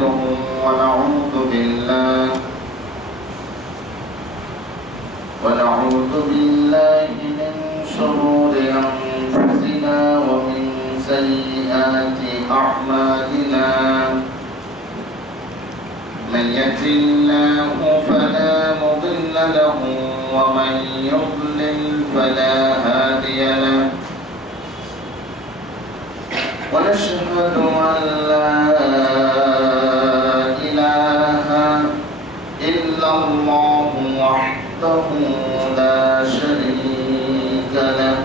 ونستغفره ونعوذ بالله من شرور أنفسنا ومن سيئات أعمالنا من يهد الله فلا مضل له ومن يضلل فلا هادي له ونشهد أن لا إله إلا الله وحده لا شريك له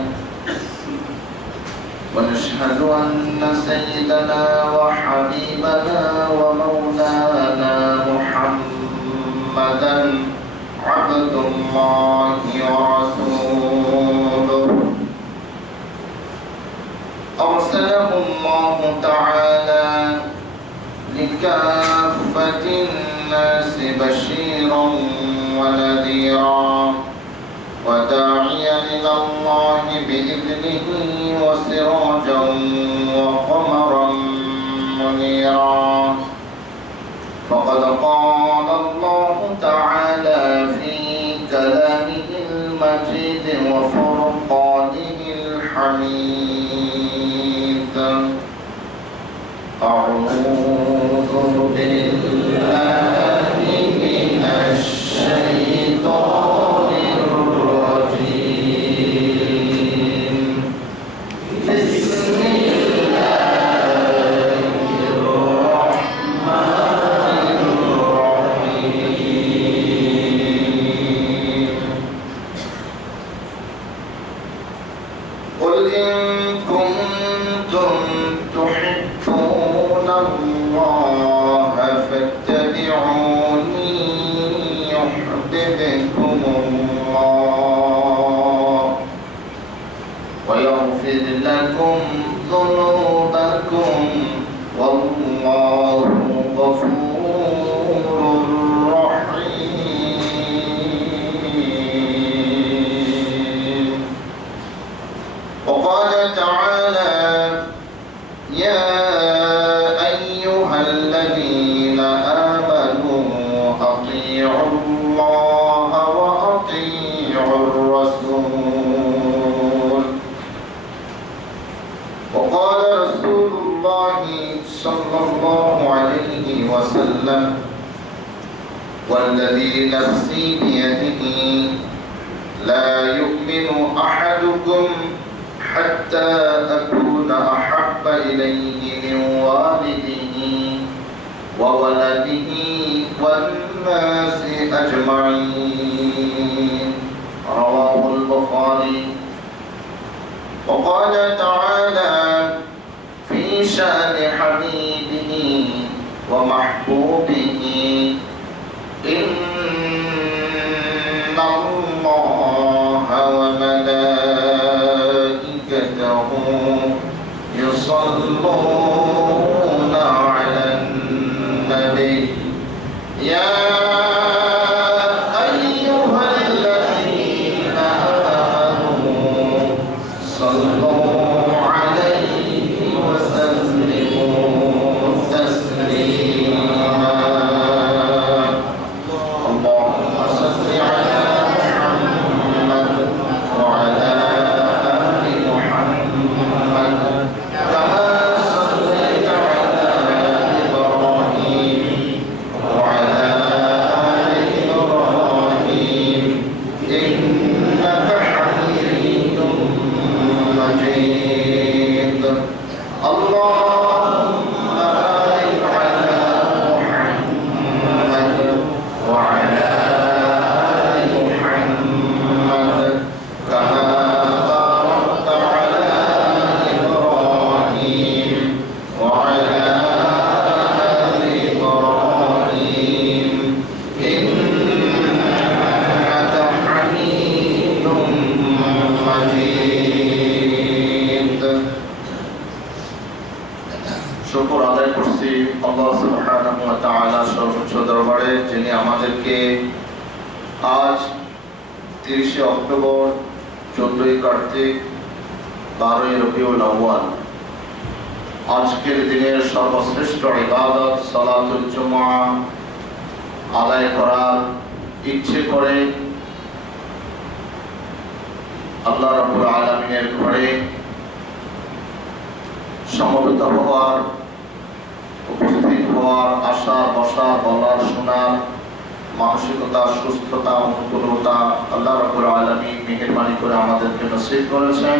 ونشهد أن سيدنا وحبيبنا ومولانا محمدا عبد الله ورسوله أرسله الله تعالى لكافة الناس بشيرا ونذيرا وداعيا إلى الله بإذنه وسراجا وقمرا منيرا فقد قال الله تعالى في كلامه المجيد وفرقانه الحميد أعوذ بالله من الشيطان الرجيم بسم الله الرحمن الرحيم قل إن كنتم تحبون الله فاتبعوني يحببكم الله ويغفر لكم ذنوبكم والله غفور رحيم وقال تعالى يا أيها الذين آمنوا أطيعوا الله وأطيعوا الرسول وقال رسول الله صلى الله عليه وسلم والذي نفسي بيده لا يؤمن أحدكم حتى أكون أحب إليه من والده وولده والناس أجمعين رواه البخاري وقال تعالى في شأن حبيبه ومحبوبه إن الله وملائكته يصلون على النبي يا أيها الذين آمنوا صلوا عليه وسلموا تسليما اللهم صل على محمد وعلى آل محمد كما صليت على إبراهيم وعلى آل إبراهيم إنك حميد مجيد اللهم بارك على محمد وعلى آل محمد كما باركت على إبراهيم وعلى آل إبراهيم إنك حميد مجيد শুকর আদায় করছি আল্লাহ সুবহানাহু ওয়া তাআলা সর্বোচ্চ দরবারে যিনি আমাদেরকে আজ 30 অক্টোবর 14 কার্তিক 12 রবিউল আউয়াল আজকের দিনের সর্বশ্রেষ্ঠ ইবাদত সালাতুল জুমআ আদায় করার ইচ্ছে করে আল্লাহ রাব্বুল আলামিনের ঘরে সমবেত হওয়ার, উপস্থিত হওয়ার, আশা বসা, বলার, শোনার মানসিকতা, সুস্থতা, অনুকূলতা আল্লাহ রাব্বুল আলামিন মেহেরবানি করে আমাদেরকে নসিব করেছেন।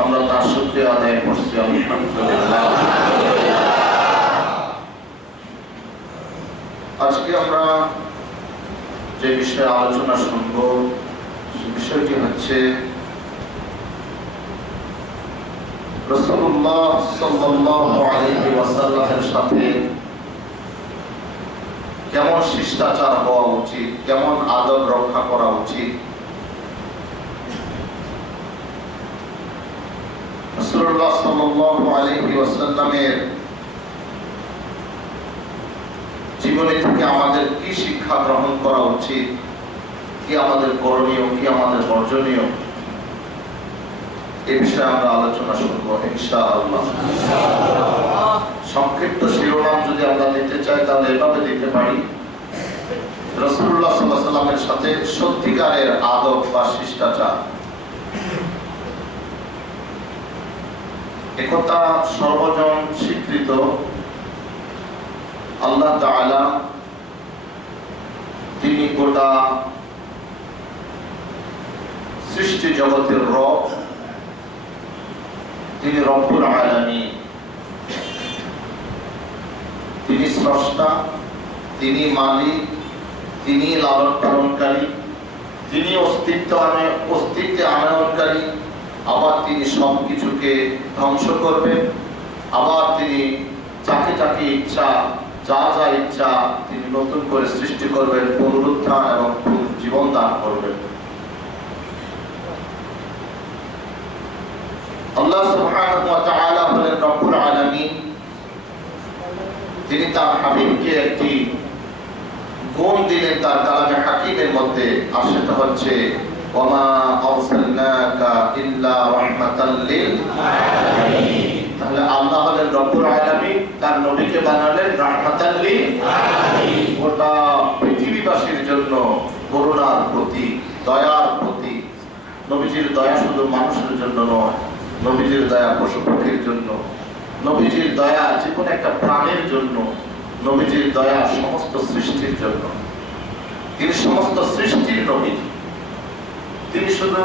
আমরা তার শুকরিয়া আদায় করছি, আলহামদুলিল্লাহ। আজকে আমরা যে বিষয়ে আলোচনা শুনব সে বিষয়টি হচ্ছে রাসূলুল্লাহ সাল্লাল্লাহু আলাইহি ওয়াসাল্লামের সাথে কেমন শিষ্টাচার হওয়া উচিত, কেমন আদব রক্ষা করা উচিত। রাসূলুল্লাহ সাল্লাল্লাহু আলাইহি ওয়াসাল্লামের জীবনী থেকে আমাদের কি শিক্ষা গ্রহণ করা উচিত, কি আমাদের করণীয়, কি আমাদের বর্জনীয়, এই বিষয়ে আমরা আলোচনা শুনব ইনশাআল্লাহ। সংক্ষিপ্ত শিরোনাম যদি আমরা দিতে চাই তাহলে এভাবে দিতে পারি, রাসূলুল্লাহ সাল্লাল্লাহু আলাইহি ওয়াসাল্লামের সাথে সত্যিকারের আদব বা শিষ্টাচার। একথা সর্বজন স্বীকৃত, আল্লাহ তাআলা তিনি গোটা সৃষ্টি জগতের রব, তিনি রব্বুল আলামিন, তিনি স্রষ্টা, তিনি মালিক, তিনি লালন পালনকারী, তিনি অস্তিত্বে আনয়নকারী, আবার তিনি সবকিছুকে ধ্বংস করবেন, আবার তিনি যাকে যাকে ইচ্ছা, যা যা ইচ্ছা তিনি নতুন করে সৃষ্টি করবেন, পুনরুত্থান এবং জীবন দান করবেন। আল্লাহ সুবহানাহু ওয়া তাআলা হলেন রব্বুল আলামিন। তিনি তার হাবিবকে একটি গুণ দিলেন তার কালামে হাকিমের মধ্যে, আর সেটা হচ্ছে ওয়ামা আরসালনাকা ইল্লা রাহমাতাল লিল আলামিন। তাহলে আল্লাহ হলেন রব্বুল আলামিন, তার নবীকে বানালেন রাহমাতাল লিল আলামিন, গোটা পৃথিবীবাসীর জন্য করুণার প্রতীক, দয়ার প্রতীক। নবীজির দয়া শুধু মানুষের জন্য নয়, নবীজির দয়া পশু পাখির জন্য, নবীজির দয়া যে কোনো একটা প্রাণীর জন্য, নবীজির দয়া সমস্ত সৃষ্টির জন্য। তিনি সমস্ত সৃষ্টির নবী, তিনি শুধু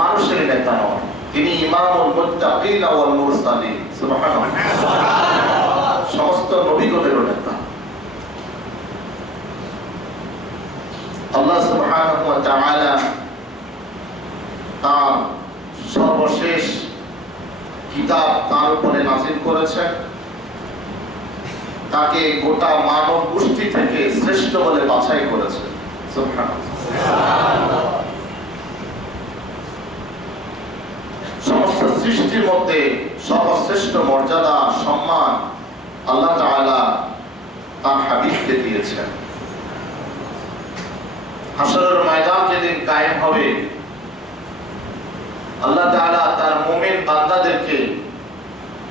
মানুষের নেতা নন, তিনি ইমামুল মুত্তাকিন ওয়াল মুরসালিন। সুবহানাল্লাহ, সমস্ত নবীগণের নেতা। আল্লাহ সুবহানাহু ওয়া তাআলা তার সর্বশেষ কিতাব তার উপরে নাযিল করেছেন, তাকে গোটা মানব গোষ্ঠী থেকে শ্রেষ্ঠ বলে বাছাই করেছেন। সুবহানাল্লাহ, সমস্ত সৃষ্টির মধ্যে সর্বশ্রেষ্ঠ মর্যাদা, সম্মান আল্লাহ তাআলা তার হাবিবকে দিয়েছেন। হাশরের ময়দান যেদিন কায়েম হবে, আল্লাহ তাআলা তার মুমিন বান্দাদেরকে,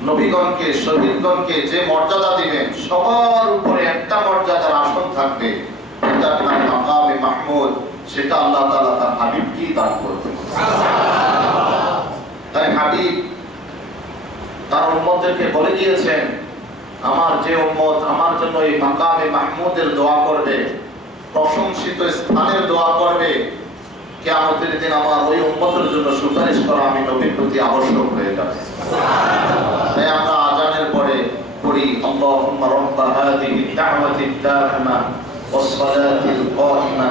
নবীগণকে, শহীদগণকে যে মর্যাদা দিবেন, সবার উপরে একটা মর্যাদার আসন থাকবে, এটার নাম মাকামে মাহমুদ। সেটা আল্লাহ তাআলা তার হাবিবকেই দান করবেন। তাই হাবিব তার উম্মতদেরকে বলে দিয়েছেন, আমার যে উম্মত আমার জন্য এই মাকামে মাহমুদের দোয়া করবে, প্রশংসিত স্থানের দোয়া করবে, কিয়ামতের দিন আমার ওই উম্মতের জন্য সুপারিশ করা আমি নবীর প্রতি আবশ্যক হয়ে যাবে। তাই আমরা আজানের পরে পড়ি, আল্লাহুম্মা রাব্বা হাযিহি দা'ওয়াতিদ দা'ওয়ামা ওয়াস সালাতিল কাইমা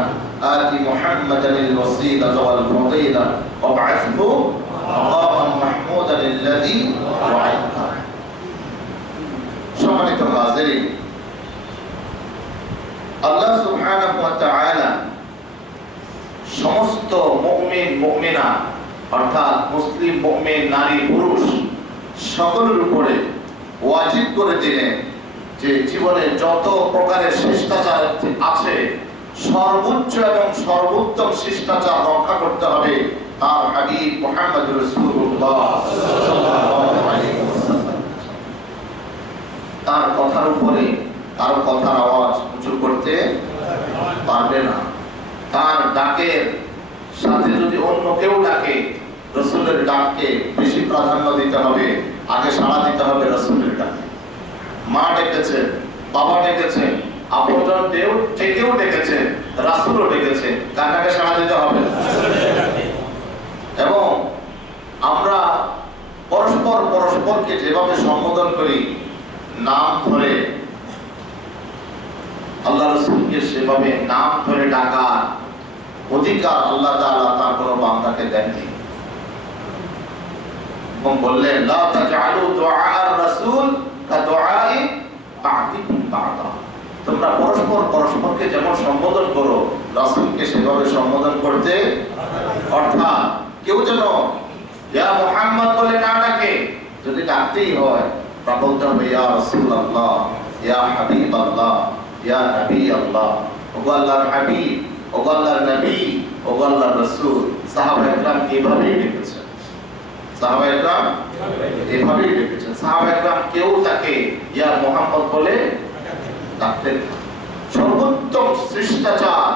আতি মুহাম্মাদানিল ওয়াসিলাতা ওয়াল ফাদিলা ওয়াব'আথহু মাকামান মাহমুদান আল্লাযী ওয়া'আদতা। সম্মানিত হাজিরিন, আল্লাহ সুবহানাহু ওয়া তাআলা সমস্ত মুমিন মুমিনা অর্থাৎ মুসলিম মুমিন নারী পুরুষ সকলের উপরে ওয়াজিব করে দিলেন যে জীবনে যত প্রকারের শিষ্টাচার আছে সর্বোচ্চ এবং সর্বোত্তম শিষ্টাচার রক্ষা করতে হবে তার হাবিব মুহাম্মদ রাসূলুল্লাহ সাল্লাল্লাহু আলাইহি ওয়াসাল্লাম। তার কথার উপরে কারো কথার আওয়াজ উঁচু করতে পারবে না। তার ডাকের সাথে যদি অন্য কেউ ডাকে, রাসূলের ডাককে বেশি প্রাধান্য দিতে হবে, আগে সাড়া দিতে হবে রাসূলের ডাকে। মা ডেকেছে, বাবা ডেকেছে, আপনজন কেউ ডেকেছে, রাসূলও ডেকেছে, কার ডাকে সাড়া দিতে হবে? এবং আমরা পরস্পরকে যেভাবে সম্বোধন করি, নাম ধরে আল্লাহ রাসূলকে সেভাবে নাম ধরে ডাকার অধিকার আল্লাহ তাআলা তার কোনো বান্দাকে দেননি। এবং বললেন, লা তাজআলু দুআআর রাসূল কাদুআই বা'দিকুম বা'দা। তোমরা পরস্পরকে যেমন সম্বোধন করো, রাসূলকে সেভাবে সম্বোধন করতে, অর্থাৎ কেউ যেন ইয়া মুহাম্মদ বলে না ডাকে। যদি ডাকতেই হয় তা বলতে হবে ইয়া রাসূলুল্লাহ, ইয়া হাবিবাল্লাহ, ইয়া নবী আল্লাহ। ওগো আল্লাহর হাবিব, ওগো আল্লাহর নবী, ওগো আল্লাহর রাসূল। সাহাবায়ে কেরাম এভাবেই ডেকেছেন, সাহাবায়ে কেরাম এভাবেই ডেকেছেন। সাহাবায়ে কেরাম কেউ তাকে ইয়া মুহাম্মদ বলে ডাকতেন। সর্বোত্তম শিষ্টাচার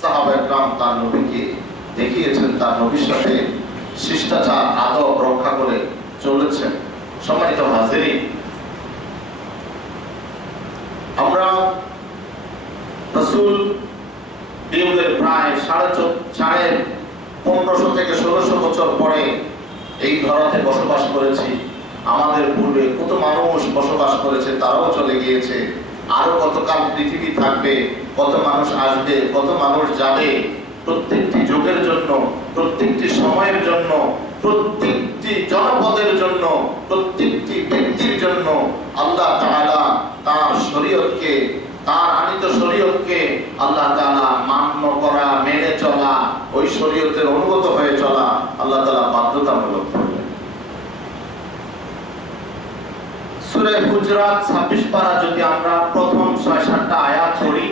সাহাবায়ে কেরাম তার নবীকে দেখিয়েছেন, তার নবীর সাথে শিষ্টাচার আদব রক্ষা করে চলেছেন। সম্মানিত হাজিরিন, আমরা রাসূল বিয়োগের প্রায় 1500 থেকে 1600 বছর পরে এই ধরাতে বসবাস করেছি। আমাদের পূর্বে কত মানুষ বসবাস করেছে, তারাও চলে গিয়েছে। আরো কতকাল পৃথিবী থাকবে, কত মানুষ আসবে, কত মানুষ যাবে। প্রত্যেকটি যুগের জন্য, প্রত্যেকটি সময়ের জন্য, প্রত্যেকটি জনপদের জন্য, প্রত্যেকটি ব্যক্তির জন্য আল্লাহ তাআলা তার শরীয়তকে, তার আনিত শরীয়তকে আল্লাহ তাআলা মান্য করা, মেনে চলা, ওই শরীয়তের অনুগত হয়ে চলা আল্লাহ তাআলা বাধ্যতামূলক করলেন। সূরা হুজরাত 26 পারা যদি আমরা প্রথম 6-7টা আয়াত পড়ি,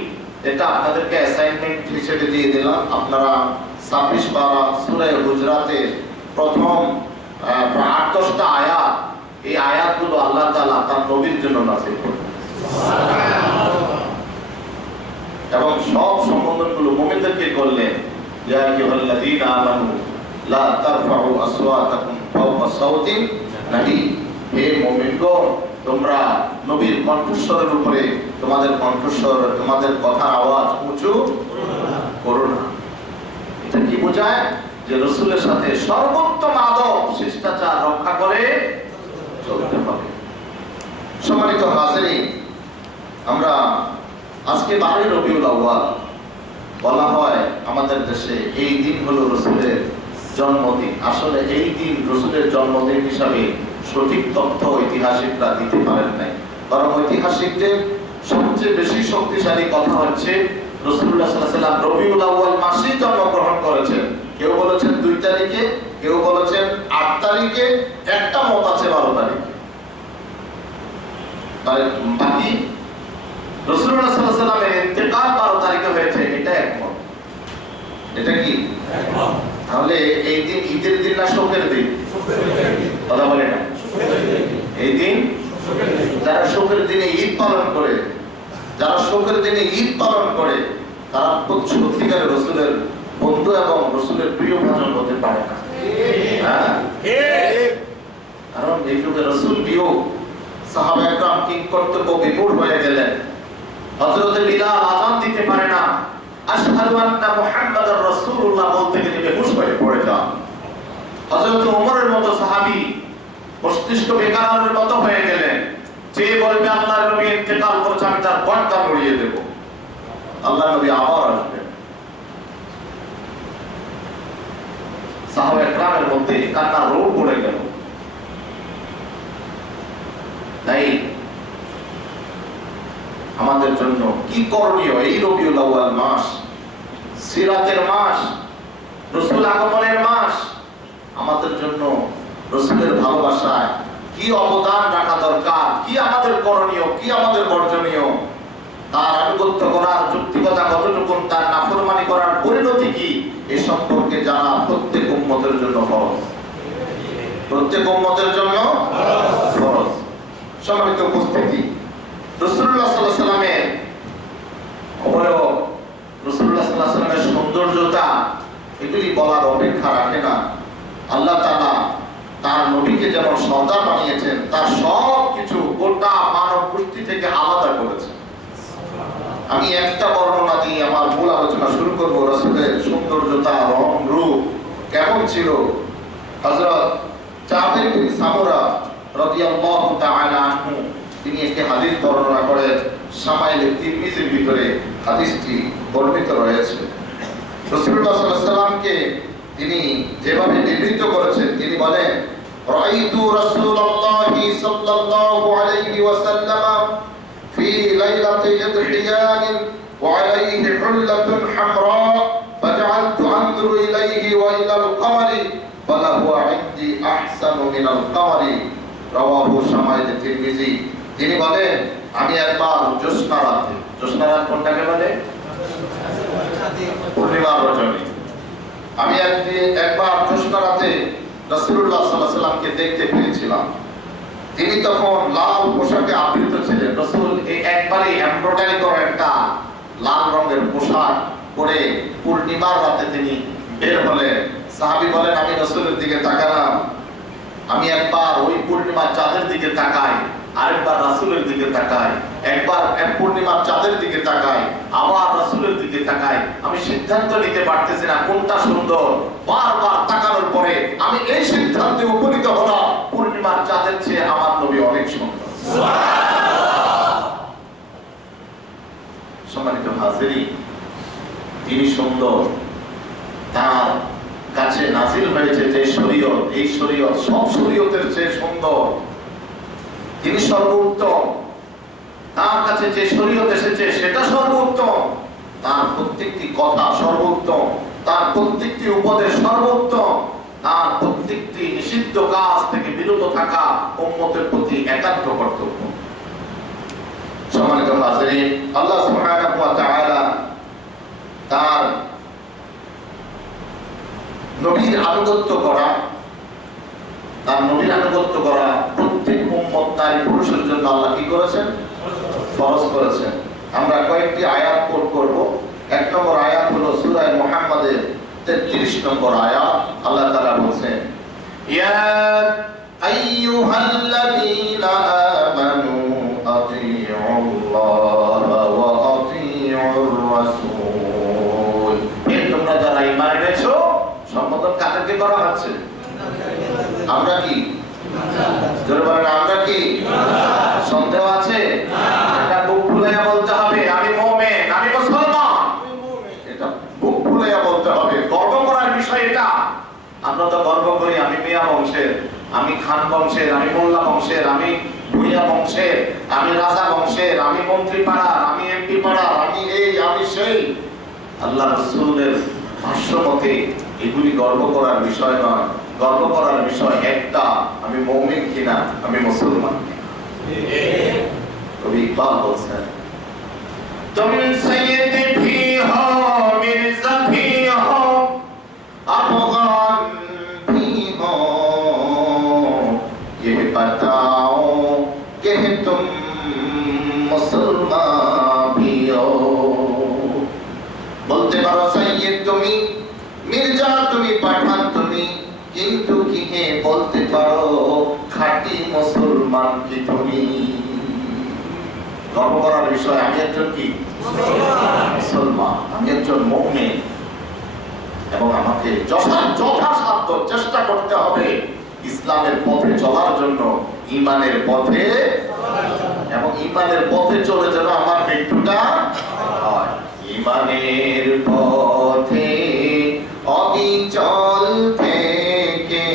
এটা আপনাদেরকে অ্যাসাইনমেন্ট হিসেবে দিয়ে দিলাম। আপনারা 26 পারা সূরা হুজরাতের প্রথম 8-10টা আয়াত, এই আয়াতগুলো আল্লাহ তাআলা তার নবীর জন্য নাযিল করলেন। এবং সব সম্বোধনগুলো মুমিনদেরকে করলেন, ইয়া আইয়ুহাল্লাযীনা আমানু লা তারফাউ আসওয়াতাকুম ফাওকা সাওতিন নবী। হে মুমিনগণ, তোমরা নবীর কণ্ঠস্বরের উপরে তোমাদের কণ্ঠস্বর, তোমাদের কথার আওয়াজ উঁচু করো না। এটা কি বোঝায়? যে রাসূলের সাথে সর্বোত্তম আদব শিষ্টাচার রক্ষা করে চলতে হবে। সম্মানিত হাজিরিন, আমরা আজকে 12 রবিউল আউয়াল, বলা হয় আমাদের দেশে এই দিন হলো রাসূলের জন্মদিন। আসলে এই দিন রাসূলের জন্মদিন হিসাবে সঠিক তথ্য ঐতিহাসিকরা দিতে পারেন নাই। কারণ ঐতিহাসিকদের সবচেয়ে বেশি শক্তিশালী কথা হচ্ছে রাসূলুল্লাহ সাল্লাল্লাহু আলাইহি ওয়াসাল্লাম রবিউল আউয়াল মাসে জন্মগ্রহণ করেছেন। কেউ বলেছেন 2 তারিখে, কেউ বলেছেন 8 তারিখে, একটা মত আছে 12 তারিখে। বাকি রাসূলুল্লাহ সাল্লাল্লাহু আলাইহি ওয়াসাল্লামের ইন্তেকাল 12 তারিখে হয়েছে, এটা একমত। এটা কি একমত? তাহলে এই দিন ঈদের দিন না শোকের দিন? কথা বলে না। এই দিন যারা শোকের দিনে ঈদ পালন করে, যারা শোকের দিনে ঈদ পালন করে, তারা সত্যিকারের রাসূলের বন্ধু এবং রাসূলের প্রিয় ভাজন হতে পারে না। হ্যাঁ, কারণ এই যুগে রাসূল বিয়োগ, সাহাবায়ে কেরাম কি কর্তব্য বিমূঢ় হয়ে গেলেন। হযরত বিলাল আযান দিতে পারে না, আশহাদু আন্না মুহাম্মাদার রাসূলুল্লাহ বলতে গেলে বেহুশ হয়ে পড়ে যান। হযরত ওমরের মতো সাহাবী মস্তিষ্ক বেকারের মতো হয়ে গেলেন, যে বলবে আল্লাহর নবী ইন্তেকাল করেছে আমি তার গর্দান উড়িয়ে দেব। আল্লাহর নবী আবার আসবেন। সাহাবায়ে কেরামের মধ্যে কান্নার রোগ পড়ে গেল। তাই আমাদের জন্য কি করণীয়? এই রবিউল আউয়াল মাস, সিরাতের মাস, রাসূল আগমনের মাস, আমাদের জন্য রাসূলের ভালোবাসায় কি অবদান রাখা দরকার, কি আমাদের করণীয়, কি আমাদের বর্জনীয়, তার আনুগত্য করার যুক্তিকতা কতটুকু, তার নাফরমানি করার পরিণতি কি, এ সম্পর্কে জানা প্রত্যেক উম্মতের জন্য ফরজ। প্রত্যেক উম্মতের জন্য ফরজ। সম্মানিত উপস্থিতি, রাসূলুল্লাহ সাল্লাল্লাহু আলাইহি ওয়াসাল্লামের অবয়ব, রাসূলুল্লাহ সাল্লাল্লাহু আলাইহি ওয়াসাল্লামের সৌন্দর্যতা এগুলি বলার অপেক্ষা রাখে না। আল্লাহ তাআলা তার নবীকে যেমন সর্দার বানিয়েছেন, তার সব কিছু গোটা মানব গোষ্ঠী থেকে আলাদা করেছেন। আমি একটা বর্ণনা দিয়ে আমার মূল আলোচনা শুরু করব। রাসূলের সৌন্দর্যতা, রং, রূপ কেমন ছিল। হযরত জাবির বিন সামুরা রাদিয়াল্লাহু তাআলা আনহু তিনি একটি হাদিস বর্ণনা করেন। শামাইলে তিরমিজির ভিতরে হাদিসটি বর্ণিত রয়েছে। রাসূলুল্লাহ সাল্লাল্লাহু আলাইহি ওয়াসাল্লামকে তিনি যেভাবে নিবৃত্ত করেছেন, তিনি বলেন, রাআইতু রাসূলুল্লাহি সাল্লাল্লাহু আলাইহি ওয়াসাল্লাম ফি লাইলাতি ইদহিয়ান ওয়া আলাইহি হুল্লাতুন হামরা ফাজআলতু আনজুরু ইলাইহি ওয়া ইলাল কমারি ফালাহু ইনদি আহসানু মিনাল কমারি। রাওয়াহু শামাইল তিরমিজি। তিনি বলেন, আমি একবার জ্যোৎস্না রাতে, জ্যোৎস্না রাত কোনটাকে বলে? পূর্ণিমার রজনী। আমি একবার জ্যোৎস্না রাতে রাসূলুল্লাহ সাল্লাল্লাহু আলাইহি ওয়াসাল্লামকে দেখতে পেয়েছিলাম। তিনি তখন লাল পোশাকে আবৃত ছিলেন। রাসূল এই একবারই এমব্রয়ডারি করা একটা লাল রঙের পোশাক পরে পূর্ণিমার রাতে তিনি বের হলেন। সাহাবী বলেন, আমি রাসূলের দিকে তাকালাম, আমি একবার ওই পূর্ণিমার চাঁদের দিকে তাকাই, আরেকবার রাসূলের দিকে তাকাই, একবার পূর্ণিমার চাঁদের দিকে তাকাই, আবার রাসূলের দিকে তাকাই। আমি সিদ্ধান্ত নিতে পারতেছি না কোনটা সুন্দর। বারবার তাকানোর পরে আমি এই সিদ্ধান্তে উপনীত হলাম, পূর্ণিমার চাঁদের চেয়ে আমার নবী অনেক সুন্দর। সুবহানাল্লাহ। সম্মানিত হাজিরিন, তিনি সুন্দর। তার কাছে নাজিল হয়েছে যে শরীয়ত, এই শরীয়ত সব শরীয়তের চেয়ে সুন্দর। তিনি সর্বোত্তম। তার কাছে যে শরীয়ত এসেছে সেটা সর্বোত্তম। তার প্রত্যেকটি কথা সর্বোত্তম, তার প্রত্যেকটি উপদেশ সর্বোত্তম, তার প্রত্যেকটি নিষিদ্ধ কাজ থেকে বিরত থাকা উম্মতের প্রতি একান্ত কর্তব্য। সম্মানিত হাজিরিন, আল্লাহ সুবহানাহু ওয়া তাআলা তার নবীর আনুগত্য করা, তার নবীর আনুগত্য করা প্রত্যেক উম্মত নারী পুরুষের জন্য আল্লাহ কি করেছেন? ফরজ করেছেন। আমরা কয়েকটি আয়াত কোট করব। এক নম্বর আয়াত হলো সূরা মুহাম্মাদের 33 নম্বর আয়াত। আল্লাহ তাআলা বলেন, ইয়া আইয়ুহাল্লাযীনা আমানু আতিউল্লাহা ওয়া আতিউর রাসূল। এই তোমরা যারা ঈমান এনেছো, সম্বোধন কাদেরকে করা হচ্ছে? আমরা কি? জোরে বলেন, আমরা কি? সন্দেহ আছে? এটা বুক ফুলাইয়া বলতে হবে, আমি মুমিন, আমি মুসলমান। এটা বুক ফুলাইয়া বলতে হবে। গর্ব করার বিষয় এটা। আমরা তো গর্ব করি, আমি মিয়া বংশের, আমি খান বংশের, আমি মোল্লা বংশের, আমি ভুইয়া বংশের, আমি রাজা বংশের, আমি মন্ত্রী পাড়ার, আমি এমপি পাড়ার, আমি এই, আমি সেই। আল্লাহ রাসূলের ভাষ্য মতে এগুলি গর্ব করার বিষয় নয়। গর্ব করার বিষয় একটা, আমি মুমিন কিনা, আমি মুসলমান কিনা। কবি ইকবাল বলছেন, তুম সৈয়দ भी हो मिर्जा भी हो अफगान भी हो ये बताओ कि तुम मुसलमान भी हो। বলতে পারো সৈয়দ তুমি, মির্জা তুমি, পাঠান তুমি, কিন্তু কি হে বলতে পারো খাঁটি মুসলমান কি তুমি? গর্ব করার বিষয়, আমি একজন কি? মুসলমান, আমি একজন মুমিন। এবং আমাকে যথাসাধ্য চেষ্টা করতে হবে ইসলামের পথে চলার জন্য, ঈমানের পথে, এবং ঈমানের পথে চলে যেন আমার মৃত্যুটা হয়। ঈমানের পথে অবিচল থেকে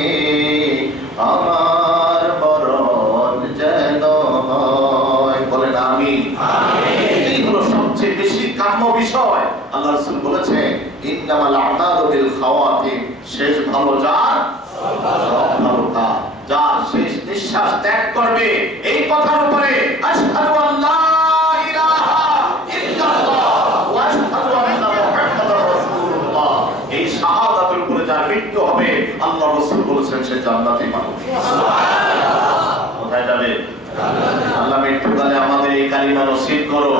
আমার মরণ যেন হয়। বলেন আমিন। এই হলো সবচেয়ে বেশি কাম্য বিষয়। আল্লাহ রাসূল বলেছেন, ইন্নামাল আমালু বিল খাওয়াতিম। শেষ ভালো যার, সব ভালো তার। যার শেষ নিঃশ্বাস ত্যাগ করবে এই কথার উপরে আশহাদু আল্লা ইলাহা ইল্লাল্লাহ ওয়া আশহাদু আন্না মুহাম্মাদার রাসূলুল্লাহ, এই শাহাদাতের উপরে যার মৃত্যু হবে, আল্লাহ রাসূল বলেছেন সে জান্নাতি মানুষ। সুবহানাল্লাহ। কোথায় যাবে? আল্লাহ মৃত্যুকালে আমাদের এই কালিমা নসিব করো।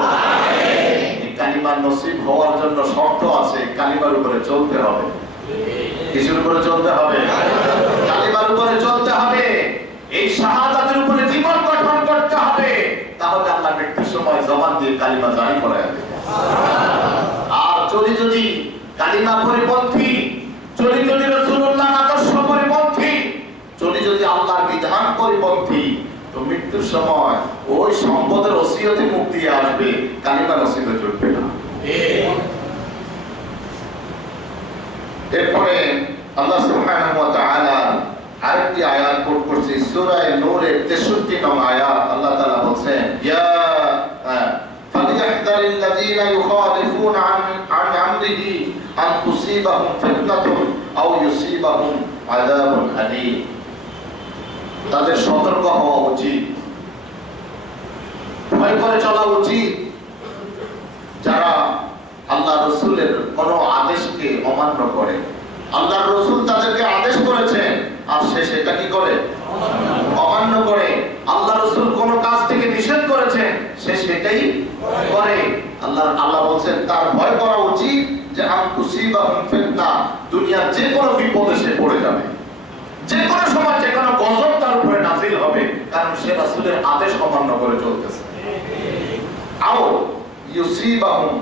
এই কালিমা নসিব হওয়ার জন্য শর্ত আছে, কালিমার উপরে চলতে হবে। কিসের উপরে চলতে হবে? কালিমার উপরে চলতে হবে। এই শাহাদাতের উপরে জীবন গঠন করতে হবে, তাহলে আল্লাহ মৃত্যুর সময় জবান দিয়ে কালিমা জারি করায় দেবে। আর যদি কালিমা পরিপন্থী, যদি রাসূলুল্লাহর আদর্শ পরিপন্থী, যদি আল্লাহর বিধান পরিপন্থী, তো মৃত্যুর সময় ওই সম্পদের ওসিয়তে মুখ দিয়ে আসবে, কালিমা নসিবে চলবে না। এরপরে আল্লাহ সুবহানাহু ওয়া তাআলা আরেকটি আয়াত কোট করছে, সূরা নূরের 63 নং আয়াত। আল্লাহ তাআলা বলেন, ইয়া ফালিয়াহদারিল লাযীনা ইউখালিফুনা আন আমরিহি আন তুসিবাহুম ফিতনাতুন আও ইউসিবাহুম আযাবুন আলীম। তাদের সতর্ক হওয়া উচিত, ভয় করে চলা উচিত যারা আল্লাহ রাসূলের কোন আদেশকে অমান্য করে। আল্লাহ রাসূল তাদেরকে আদেশ করেছেন আর সে সেটা কি করে? অমান্য করে। আল্লাহ রাসূল কোন কাজ থেকে নিষেধ করেছেন, সে সেটাই করে। আল্লাহ বলেন তার ভয় করা উচিত যে আন তুসিবাহুম ফিতনা, দুনিয়ার যে কোনো বিপদে সে পড়ে যাবে, যে কোনো সময় যে কোনো গজব তার উপরে নাযিল হবে, কারণ সে রাসূলের আদেশ অমান্য করে চলতেছে। আও ইউসিবাহুম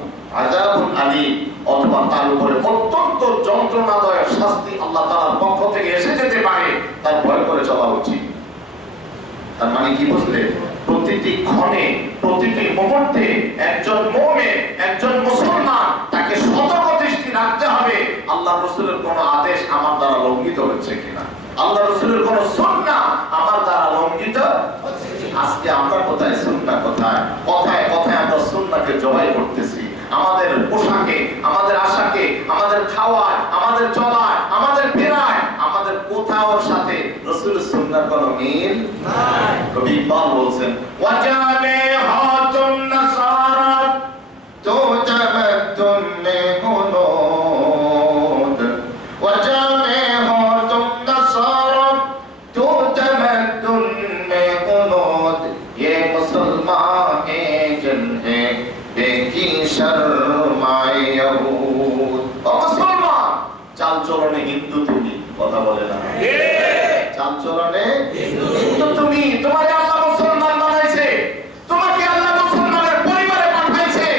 আযাবুন আলীম, অথবা তার উপরে অত্যন্ত যন্ত্রণাদায়ক শাস্তি আল্লাহ তাআলার পক্ষ থেকে এসে যেতে পারে, তার ভয় করে চলা উচিত। তার মানে কি বুঝলে? প্রতিটি ক্ষণে, প্রতিটি মুহূর্তে একজন মুমিন, একজন মুসলমান, তাকে সতর্ক দৃষ্টি রাখতে হবে আল্লাহ রাসূলের কোন আদেশ আমার দ্বারা লঙ্ঘিত হচ্ছে কিনা, আল্লাহ রাসূলের কোন সুন্নাহ আমার দ্বারা লঙ্ঘিত হচ্ছে কিনা। আজকে আমরা কোথায় সুন্নাহ, কোথায় কথায় কথায় আমরা সুন্নাহকে জবাই করতেছি। আমাদের পোশাকে, আমাদের আশাকে, আমাদের খাওয়ায়, আমাদের চলায়, আমাদের ফেরায়, আমাদের কোথাও সাথে রাসূলের সুন্নাহর কোনো মিল নাই। কবি ইকবাল বলছেন, ওয়াজামিহাতুন নাসারা তুজামাতুন হুনুদ, ওয়াজামিহাতুন নাসারা তুজামাতুন হুনুদ, ये मुसलमान हैं जिन्हें देखी शर्माए यहूद। ও মুসলমান, চাল চলনে হিন্দু তুমি, কথা বলে না? চাল চলনে হিন্দু তুমি। তোমাকে আল্লাহ মুসলমান বানাইছে, তোমাকে আল্লাহ মুসলমানের পরিবারে পাঠাইছে,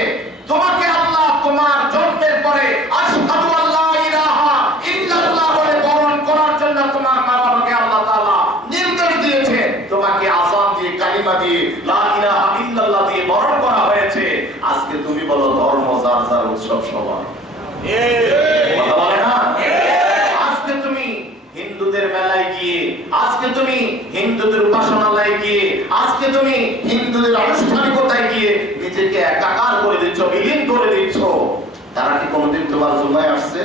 তোমাকে আল্লাহ তোমার জন্মের পরে আশহাদু আল্লা ইলাহা ইল্লাল্লাহ বলে বরণ করার জন্য তোমার মা বাবাকে আল্লাহ তাআলা নির্দেশ দিয়েছে। তোমাকে আযান দিয়ে, কালিমা দিয়ে, লা ইলাহা ইল্লাল্লাহ দিয়ে বরণ করা হয়েছে। আজকে তুমি বলো ধর্ম যার যার উৎসব সবার, কথা বলে না? আজকে তুমি হিন্দুদের মেলায় গিয়ে, আজকে তুমি হিন্দুদের উপাসনালয়ে গিয়ে, আজকে তুমি হিন্দুদের আনুষ্ঠানিকতায় গিয়ে নিজেকে একাকার করে দিচ্ছ, বিলীন করে দিচ্ছ। তারা কি কোনোদিন তোমার জুমায় আসছে?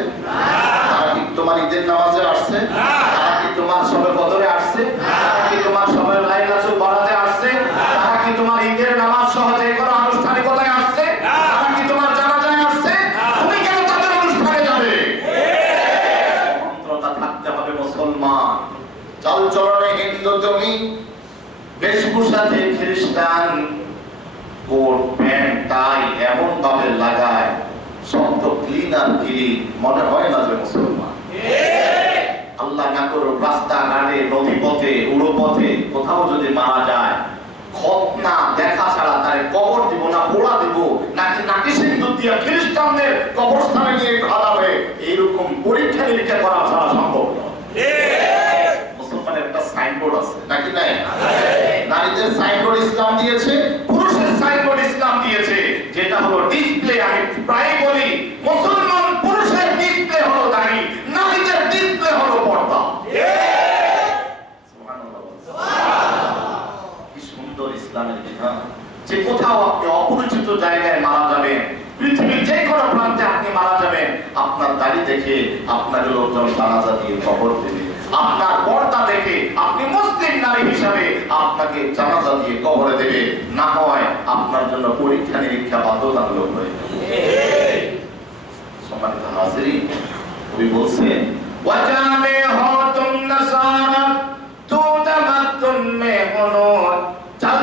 তারা কি তোমার ঈদের নামাজে আসছে? তারা কি তোমার শবে কদরে আসছে? তারা কি তোমার শবে লাইলাতুল বরাতে আসছে? তারা কি তোমার ঈদের নামাজ সহ যে কোনো আনুষ্ঠানিকতায় আসছে? তারা কি তোমার জানাজায় আসছে? তুমি কেন তাদের অনুষ্ঠানে যাবে? মন্ত্রতা থাকতে হবে মুসলমান। চাল চলনে হিন্দু তুমি, বেশভূষাতে খ্রিস্টান, কোট প্যান্ট টাই এমন ভাবে লাগায়, শব্দ ক্লিনার গিরি, মনে হয় না যে মুসলমান। আল্লাহ না করুক রাস্তাঘাটে, নদীপথে, উড়োপথে কোথাও যদি মারা যায়, খতনা দেখা ছাড়া তারে কবর দিব না, পোড়া দিব নাকি নাকি সিন্দুর দিয়ে খ্রিস্টানদের কবরস্থানে নিয়ে ঢালাবে, এইরকম পরীক্ষা নিরীক্ষা করা ছাড়া সম্ভব নয়। মুসলমানের একটা সাইনবোর্ড আছে নাকি নাই? নারীদের সাইনবোর্ড ইসলাম দিয়েছে, পুরুষের সাইনবোর্ড ইসলাম দিয়েছে, যেটা হলো ডিসপ্লে। আমি প্রায় বলি মুসলমান পুরুষের ডিসপ্লে হলো দাড়ি, নারীদের ডিসপ্লে হলো পর্দা। সুবহানাল্লাহ, সুবহানাল্লাহ। কি সুন্দর ইসলামের বিধান, যে কোথাও আপনি অপরিচিত জায়গায় মারা যাবেন, পৃথিবীর যে কোনো প্রান্তে আপনি মারা যাবেন, আপনার দাড়ি দেখে আপনাকে লোকজন জানাজা দিয়ে কবর দেবে, আপনার পর্দা দেখে আপনি মুসলিম নারী হিসাবে আপনাকে জানাজা দিয়ে কবরে দেবে, না হয় আপনার জন্য পরীক্ষা নিরীক্ষা বাধ্যতামূলক হয়ে যাবে। সম্মানিত হাজিরিন, কবি বলছেন, ওয়াজামিহাতুন নাসারা তুদামাতুন হুনুদ, চাল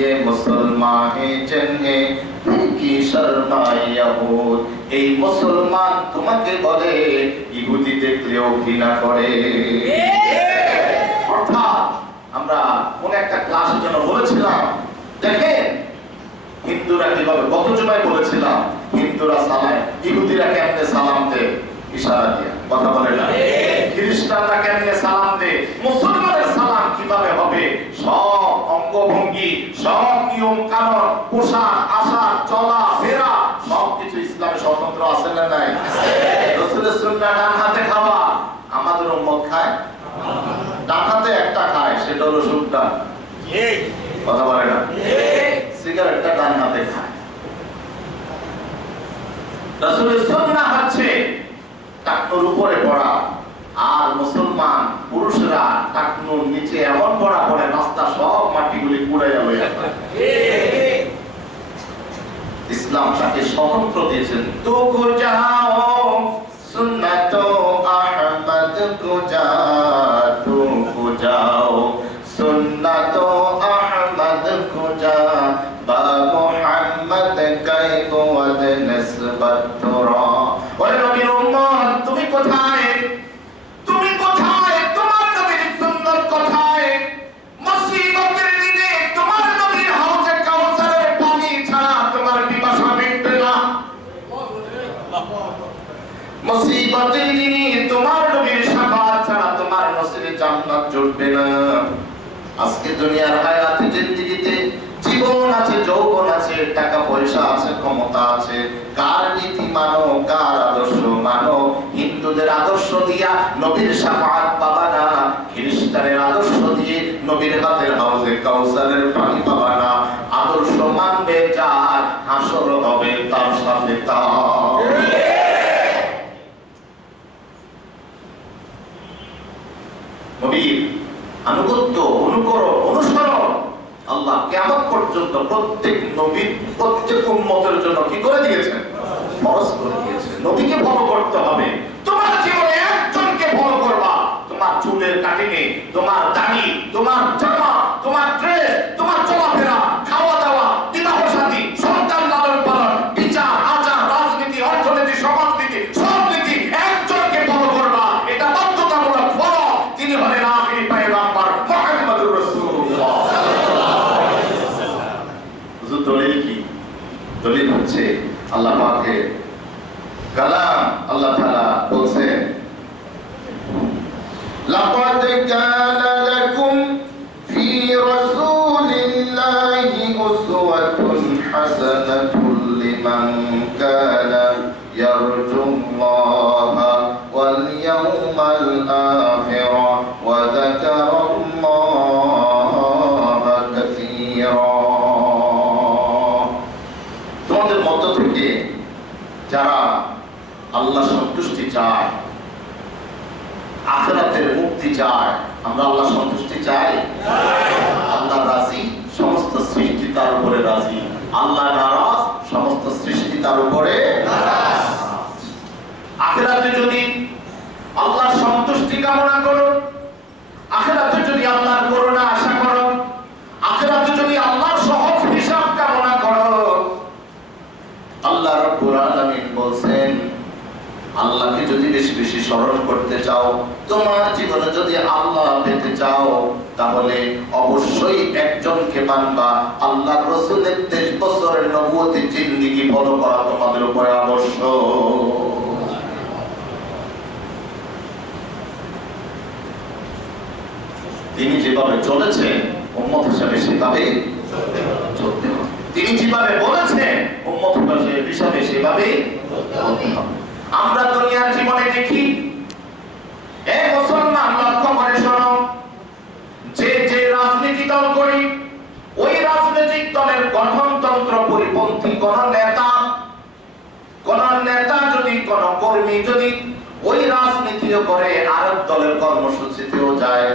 ये मुसलमान हैं जन्हे की शर्माए यहूद এই মুসলমান তোমাকে বলে ইহুদি দেখলেও ঘৃণা করে। অর্থাৎ আমরা কোন একটা ক্লাসের জন্য বলেছিলাম, দেখেন হিন্দুরা কিভাবে, গত জুমায় বলেছিলাম হিন্দুরা সালাম, ইহুদিরা কেমনে সালাম দেয়, ইশারা দিয়ে, কথা বলে না। খ্রিস্টানরা কেমনে সালাম দেয়, মুসলমানের সালাম কিভাবে হবে, সব অঙ্গভঙ্গি, সব নিয়ম কানুন, পোশাক আশাক চলা ফেরা সবকিছু ইসলামে স্বতন্ত্র আছে না নাই? রাসূলের সুন্নাহ ডান হাতে খাওয়া, আমাদের উম্মত খায় ডান হাতে একটা খায়, সেটা হলো সুন্নাহ। কথা বলে না। সিগারেটটা ডান হাতে খায়। রাসূলের সুন্নাহ হচ্ছে টাকনুর উপরে পড়া, আর মুসলমান পুরুষরা টাকনুর নিচে এমন পড়া পড়ে রাস্তা সব মাটিগুলি পুড়াইয়া লইয়া যায়। ইসলাম তাকে স্বতন্ত্র দিয়েছেন। তো কো যাও সুন্নাত আহমদ কো যাও, তো কো যাও সুন্নাত আহমদ কো যাও, বা মুহাম্মদ কাই কোদ নিসবত তোরা। ওরে নবীর উম্মত, তুমি কোথায়, তুমি কোথায়, তোমার নবীর সুন্নাত কোথায়? মুসিবতের দিনে তোমার নবীর হাউজে কাউসারের পানি ছাড়া তোমার পিপাসা মিটবে না। মুসিবতের দিনে তোমার নবীর শাফাআত ছাড়া তোমার নসিবে জান্নাত জুটবে না। আজকে দুনিয়ার হায়াতে জিন্দেগিতে জীবন আছে, যৌবন আছে, টাকা পয়সা আছে, ক্ষমতা আছে, কার নীতি মানো, কার আদর্শ মানো? হিন্দুদের আদর্শ দিয়া নবীর শাফাআত পাবা না, খ্রিস্টানের আদর্শ দিয়ে নবীর হাতের হাউজে কাউসারের পানি পাবা না। আদর্শ মানবে যার, হাসর হবে তার সাথে তার। নবীর আনুগত্য, অনুকরণ, অনুসরণ আল্লাহ কিয়ামত পর্যন্ত প্রত্যেক নবী, প্রত্যেক উম্মতের জন্য কি করে দিয়েছেন? ফরজ করে দিয়েছেন। নবীকে ফলো করতে হবে। তোমার জীবনে একজনকে ফলো করবা, তোমার চুলের কাটিংয়ে, তোমার দাড়ি, তোমার জামা, তোমার ড্রেস, তোমার চলাফেরা, খাওয়া দাওয়া, বিবাহ শাদী, সন্তান লালন পালন, বিচার আচার, রাজনীতি, অর্থনীতি, সমাজনীতি, সব নীতি একজনকে ফলো করবা। এটা বাধ্যতামূলক ফলো। তিনি হলেন আখিরি পয়গম্বর মুহাম্মদুর রাসূলুল্লাহ। দলিল কি? দলিল হচ্ছে আল্লাহ পাকের কালাম। আল্লাহ তাআলা বলেন, লাকাদ কানা লাকুম ফি রাসূলিল্লাহি উসওয়াতুন হাসানাতুন লিমান কানা ইয়ারজুল্লাহা ওয়াল ইয়াওমাল আখির ওয়া যাকারাল্লাহা কাসীরা। যারা আল্লাহ সন্তুষ্টি চায়, আখিরাতের মুক্তি চায়, আমরা আল্লাহ সন্তুষ্টি চাই, আল্লাহ রাজি, সমস্ত সৃষ্টি তার উপরে রাজি। আল্লাহ নারাজ, সমস্ত সৃষ্টি তার উপরে নারাজ। আখিরাতে যদি আল্লাহর সন্তুষ্টি কামনা করো, আখিরাতে যদি আল্লাহর করুণা আশা করো, আখিরাতে যদি আল্লাহর সহজ হিসাব কামনা করো, আল্লাহ রাব্বুল আলামিন বলেন, আল্লাহকে যদি বেশি বেশি স্মরণ করতে চাও, তোমার জীবনে যদি আল্লাহ পেতে চাও, তাহলে অবশ্যই একজনকে মানবা। আল্লাহর রাসূলের 23 বছরের নবুয়তি জিন্দেগি ফলো করা তোমাদের উপরে আবশ্যক। তিনি যেভাবে চলেছেন, উম্মত হিসেবে সেভাবে চলতে হবে। তিনি যেভাবে বলেছেন, উম্মত হিসেবে সেভাবে চলতে হবে। আমরা দুনিয়ার জীবনে দেখি, এই মুসলমান লক্ষ্য করে শোনো, যে যে রাজনীতি দল করি, ওই রাজনৈতিক দলের গঠনতন্ত্র পরিপন্থী কোন নেতা যদি, কোন কর্মী যদি ওই রাজনীতিও করে, আরেক দলের কর্মসূচিতেও যায়,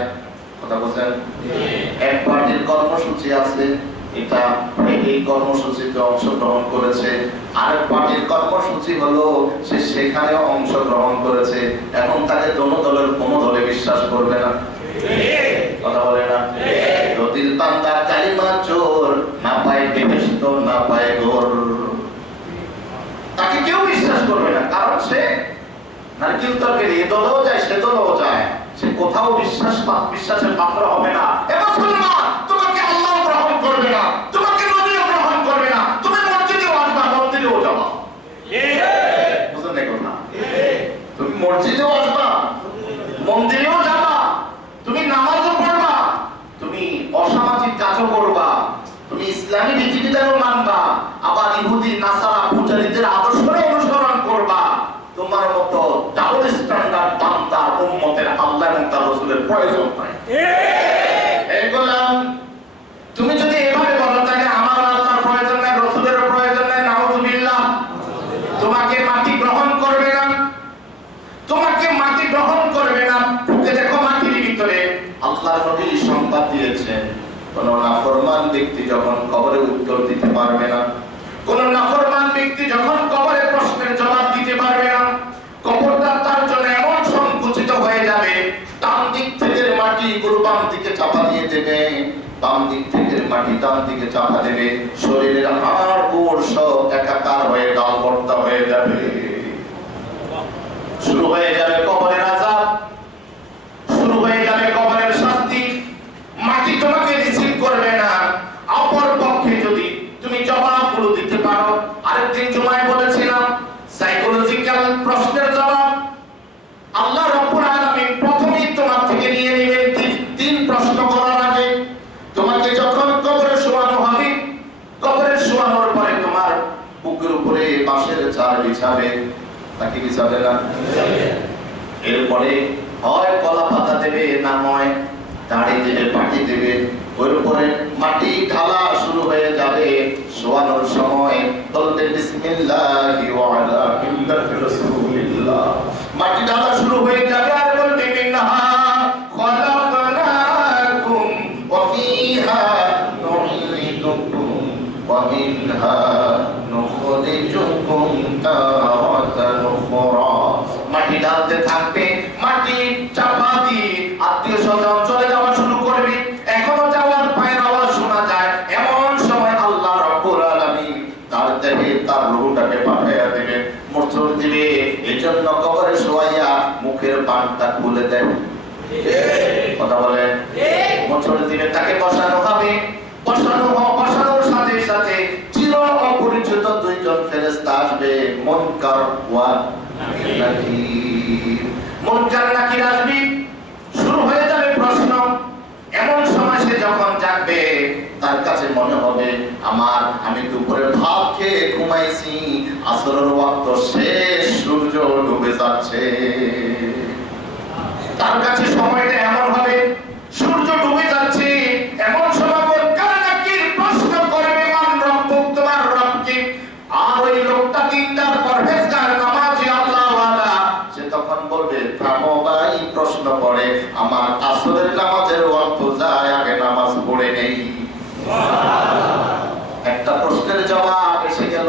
কথা বলছেন, এক পার্টির কর্মসূচি আছে, এটা এই কর্মসূচিতে অংশগ্রহণ করেছে, আরেক পার্টির কর্মসূচি হলো সে সেখানেও অংশগ্রহণ করেছে, এখন তাকে দোনো দলের কোনো দলে বিশ্বাস করবে না, কথা বলে না। দিল বান্দা কালিমা চোর না পায় ঘর। তাকে কেউ বিশ্বাস করবে না, কারণ সে নারকেল তরকারি এ দলেও যায় সে দলেও যায়, সে কোথাও বিশ্বাসের পাত্র হবে না। তোমাকে আল্লাহ গ্রহণ করবে না, তোমাকে নবীও গ্রহণ করবে না, তুমি মসজিদেও আসবা মন্দিরেও যাবা। বুঝলেন কথা? তুমি মসজিদেও আসবা মন্দিরেও যাবা, তুমি নামাজও পড়বা, তুমি অসামাজিক কাজও করবা, তুমি ইসলামী বিধিবিধানও মানবা, আবার ইহুদি নাসারা পূজারীদের আদর্শও অনুসরণ করবা। তোমার মতো ডাবল স্ট্যান্ডার্ড বান্দা উম্মতের আল্লাহ এবং তার রাসূলের প্রয়োজন নাই। এগুলা তুমি যদি এভাবে বলো তাহলে আমার আল্লাহর প্রয়োজন নাই, রাসূলের প্রয়োজন নাই, নাউযুবিল্লাহ। তোমাকে মাটি গ্রহণ করবে না, তোমাকে মাটি গ্রহণ করবে না। ঢুকে দেখো মাটির ভিতরে আল্লাহর নবী সংবাদ দিয়েছেন, কোন নাফরমান ব্যক্তি যখন কবরে উত্তর দিতে পারবে না, কোন নাফরমান ব্যক্তি যখন কবরে প্রশ্নের জবাব দিতে পারবে না, কবরটা তার জন্য এমন সংকুচিত হয়ে যাবে, ডান দিক থেকে মাটি গরু বাম দিকে চাপা দিয়ে দেবে, বাম দিক থেকে মাটি ডান দিকে চাপা দেবে, শরীরের হাড় গোড় সব একাকার হয়ে ডাল ভর্তা হয়ে যাবে। শুরু হয়ে যাবে কবরের আযাব, শুরু হয়ে যাবে কবরের শাস্তি। মাটি তোমাকে রিসিভ করবে না। অপর পক্ষে যদি তুমি জবাবগুলো দিতে পারো, আরেকদিন জুমায় বলেছিলাম সাইকোলজিক্যাল প্রশ্নের জবাব আল্লাহ রাব্বুল আলামিন প্রথমেই তোমার থেকে নিয়ে নেবেন। তিন প্রশ্ন করার আগে তোমাকে যখন কবরে শোয়ানো হবে, কবরে শোয়ানোর পরে তোমার বুকের উপরে বাঁশের চার বিছাবে, নাকি বিছাবে না? এরপরে হয় কলা পাতা দেবে, না হয় দাড়ি দেবে, পাটি দেবে, ওর উপরে মাটি ঢালা শুরু হয়ে যাবে। শোয়ানোর সময় বলবে বিসমিল্লাহি ওয়া আলা মিল্লাতি রাসূলিল্লাহ, মাটি ঢালা শুরু হয়ে যাবে আর বলবে মিনহা খলাকনাকুম ওয়া ফিহা নুঈদুকুম ওয়া মিনহা নুখরিজুকুম তারাতান উখরা। মাটি ঢালতে থাকবে, মাটি চাপা দিয়ে আত্মীয় স্বজন চলে যাওয়া শুরু করবে, এখনো যাওয়ার পায়ের আওয়াজ শোনা যায়। এমন সময় আল্লাহ রাব্বুল আলামিন তার দেহে তার রূহটাকে পাঠাইয়া দিবেন, মোচড় দিবে। এজন্য কবরে শোয়াইয়া মুখের পানটা খুলে দেন, কথা বলেন, মোচড় দিবে, তাকে বসানো হবে। বসানোর সাথে সাথে চির অপরিচিত দুইজন ফেরেশতা আসবে, মুনকার ওয়া নাকির। মুনকার নাকির আসবে, শুরু হয়ে যাবে প্রশ্ন। এমন সময় সে যখন জাগবে তার কাছে মনে হবে আমি দুপুরে ভাত খেয়ে ঘুমাইছি, আসরের ওয়াক্ত শেষ, সূর্য ডুবে যাচ্ছে। তার কাছে সময়টা এমন হবে সূর্য ডুবে যাচ্ছে। এমন সময় মুনকার নাকির প্রশ্ন করবে, মান রব্বুক, তোমার রব কে? আর ওই লোকটা দিনদার পরহেজগার নামাজি আল্লাহওয়ালা, সে তখন বলবে থামো ভাই, প্রশ্ন করে আমার আসরের নামাজের ওয়াক্ত যায়, আগে নামাজ পড়ে নেই। একটা প্রশ্নের জবাব এসে গেল,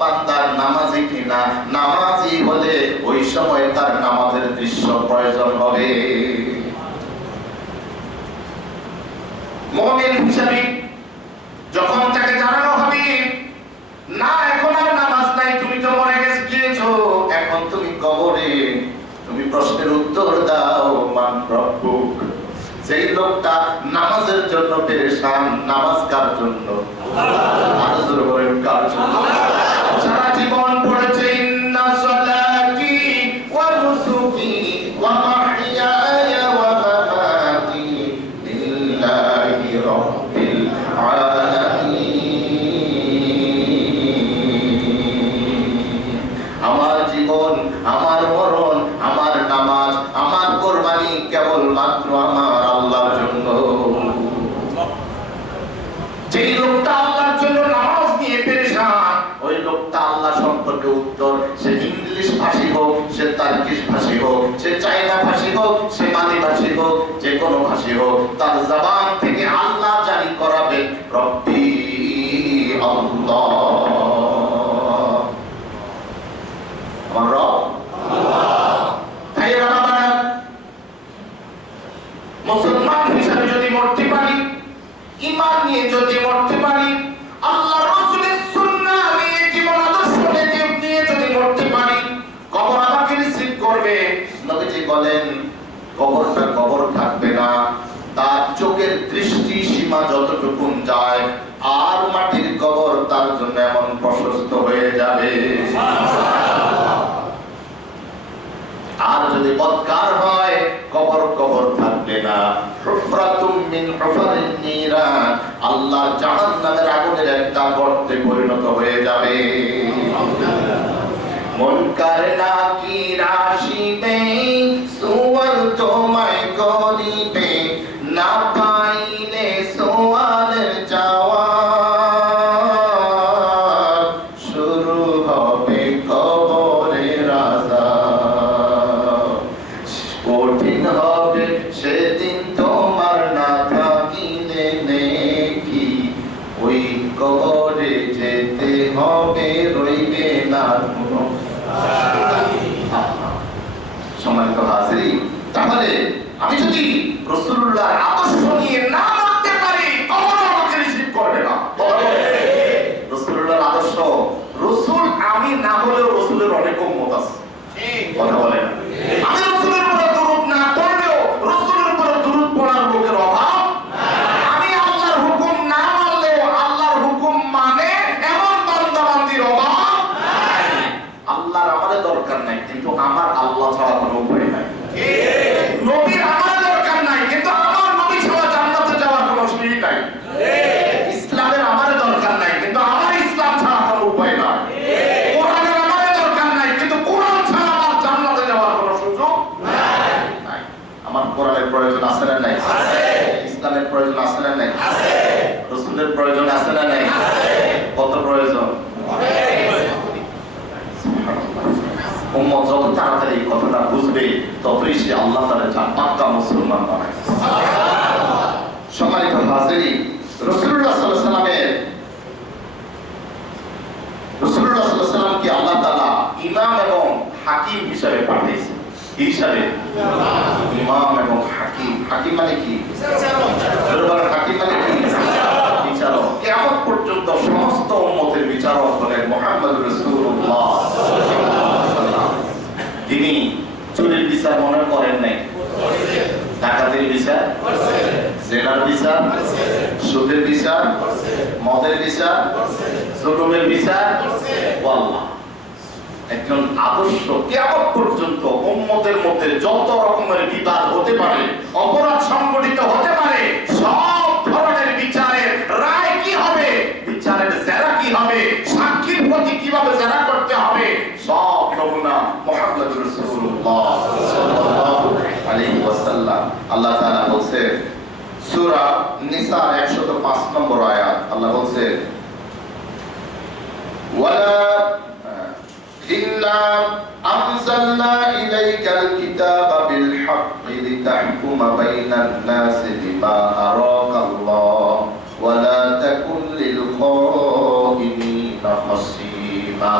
বান্দার নামাজি কিনা। নামাজি হলে ওই সময় তার নামাজের দৃশ্য প্রয়োজন হবে। মুমিন হিসেবে যখন তাকে জানানো হবে না এখন আর নামাজ নাই, তুমি তো মরে গিয়েছো, এখন তুমি কবরে, তুমি প্রশ্নের উত্তর দাও, মান রব্বুক। সেই লোকটা নামাজের জন্য পেরেশান। নামাজ কার জন্য? কার জন্য? সারা জীবন পড়েছে ইন্না সলাতি ওয়া নুসুকি ওয়া মাহইয়ায়া ওয়া মামাতি লিল্লাহি রাব্বিল আলামিন। আমার জীবন, আমার মরণ, আমার নামাজ, আমার কুরবানি কেবলমাত্র আমার আল্লাহর জন্য। যেই লোকটা আল্লাহর জন্য নামাজ নিয়ে পেরেশান, ওই লোকটা আল্লাহ সম্পর্কে উত্তর, সে ইংলিশ ভাষী হোক, সে তার্কিশ ভাষী হোক, সে চাইনা ভাষী হোক, সে মালি ভাষী হোক, যে কোনো ভাষী হোক, তার জবান থেকে আল্লাহ জারি করাবেন রব্বি আল্লাহ, আমার রব আল্লাহ। ভাইরা বাবারা, মুসলমান হিসেবে যদি মরতে পারি, ঈমান নিয়ে যদি মরতে পারি, আল্লাহর রাসূল জাহান্নামের আগুনের একটা গর্তে পরিণত হয়ে যাবে। মুনকার নাকির আসিবে, সুয়াল তোমায় করিবে, না পাইলে সোয়ালের জবাব, শুরু হবে কবরের আযাব। কঠিন হবে সেদিন তোমার না থাকিলে নেকি, ওই কবরে যেতে হবে, রইবে না কোনো। সম্মানিত হাজিরিন, তাহলে আমি যদি রাসূলুল্লাহর আদর্শ নিয়ে না মরতে পারি, কবর আমাকে রিসিভ করবে না। রাসূলুল্লাহর আদর্শ, রাসূল আমি না হলেও রাসূলের অনেক উম্মত আছে, কথা বলেন। আমি রাসূলের উপর দরুদ না পড়লেও রাসূলের উপর দরুদ পড়ার লোকের অভাব। আমি আল্লাহর হুকুম না মানলেও আল্লাহর হুকুম মানে এমন বান্দা বান্দির অভাব নাই। আল্লাহর আমাদের দরকার নাই, কিন্তু আমার আল্লাহ ছাড়া কোনো উপায় নাই। নবীর আমার দরকার নাই, কিন্তু আমার নবী ছাড়া জান্নাতে যাওয়ার কোনো সিঁড়ি নাই। ইসলামের আমার দরকার নাই, কিন্তু আমার ইসলাম ছাড়া কোনো উপায় নাই। কোরআনের আমার দরকার নাই, কিন্তু কোরআন ছাড়া আমার জান্নাতে যাওয়ার কোনো সুযোগ নাই। আমার কোরআনের প্রয়োজন আছে না নাই? ইসলামের প্রয়োজন আছে না নাই? রাসূলের প্রয়োজন আছে না নাই? কত প্রয়োজন? উম্মত যত তাড়াতাড়ি এই কথাটা বুঝবে, ততই সে আল্লাহ তাআলা পাক্কা মুসলমান বানায়। সম্মানিত হাজিরিন, রাসূলুল্লাহ সাল্লাল্লাহু আলাইহি ওয়াসাল্লামকে আল্লাহ তাআলা ইমাম এবং হাকিম হিসেবে পাঠিয়েছেন। কি হিসাবে? ইমাম এবং হাকিম। হাকিম মানে কি? হাকিম মানে কি? বিচারক। কিয়ামত পর্যন্ত সমস্ত উম্মতের বিচারক হলেন মুহাম্মদুর রাসূলুল্লাহ। তিনি চুরির বিচার মনে করেন নাই, ডাকাতির বিচার, জেনার বিচার, সুদের বিচার, মদের বিচার, জুলুমের বিচার, আল্লাহ একজন আদর্শ। কিয়ামত পর্যন্ত উম্মতের মধ্যে যত রকমের বিবাদ হতে পারে, অপরাধ সংগঠিত হতে পারে, সব ধরনের বিচারের রায় কি হবে, বিচারের জেরা কি হবে, সাক্ষীর প্রতি কিভাবে জেরা করতে হবে, সব নমুনা মুহাম্মদুর রাসূলুল্লাহ সাল্লাল্লাহু আলাইহি ওয়াসাল্লাম। আল্লাহ তাআলা বলছে সূরা নিসা 105 নম্বর আয়াত, আল্লাহ বলছে ওয়ালা ইন্না আনজালনা ইলাইকাল কিতাবা বিল হাক্কি লিতাহকুমা বাইনান নাসি বিমা আরাকাল্লাহ ওয়া লা তাকুন লিল খাইনিনা হাসিবা।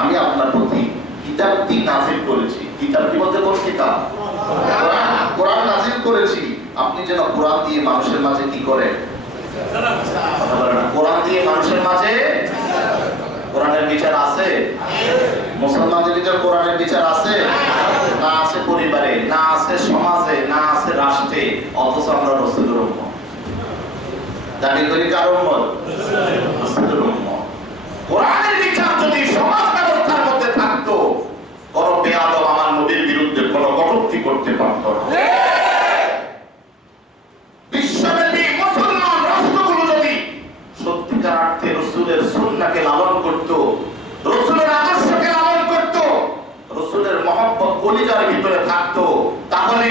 আমি আপনার প্রতি কিতাবটি নাযিল করেছি। কিতাবটি বলতে কোন কিতাব? কোরআন নাযিল করেছি। আপনি যেন কোরআন দিয়ে মানুষের মাঝে কি করেন? কোরআন দিয়ে মানুষের মাঝে কোরআনের বিচার আছে? মুসলমানদের ভিতরে কোরআনের বিচার আছে না? আছে পরিবারে, না আছে সমাজে, না আছে রাষ্ট্রে, অথচ আমরা রাসূলের উম্মত। দাবি করি কার উম্মত? রাসূলের উম্মত। কোরআনের বিচার যদি সমাজ ব্যবস্থার মধ্যে থাকতো, কোন বেয়াদব আমার নবীর বিরুদ্ধে কোন কটূক্তি করতে পারত না। বিশ্বব্যাপী মুসলমান রাষ্ট্রগুলো যদি সত্যিকার অর্থে রাসূলের সুন্নাহকে লালন করত, রাসূলের আদর্শকে লালন করত, রাসূলের মহব্বত কলিজার ভিতরে থাকতো, তাহলে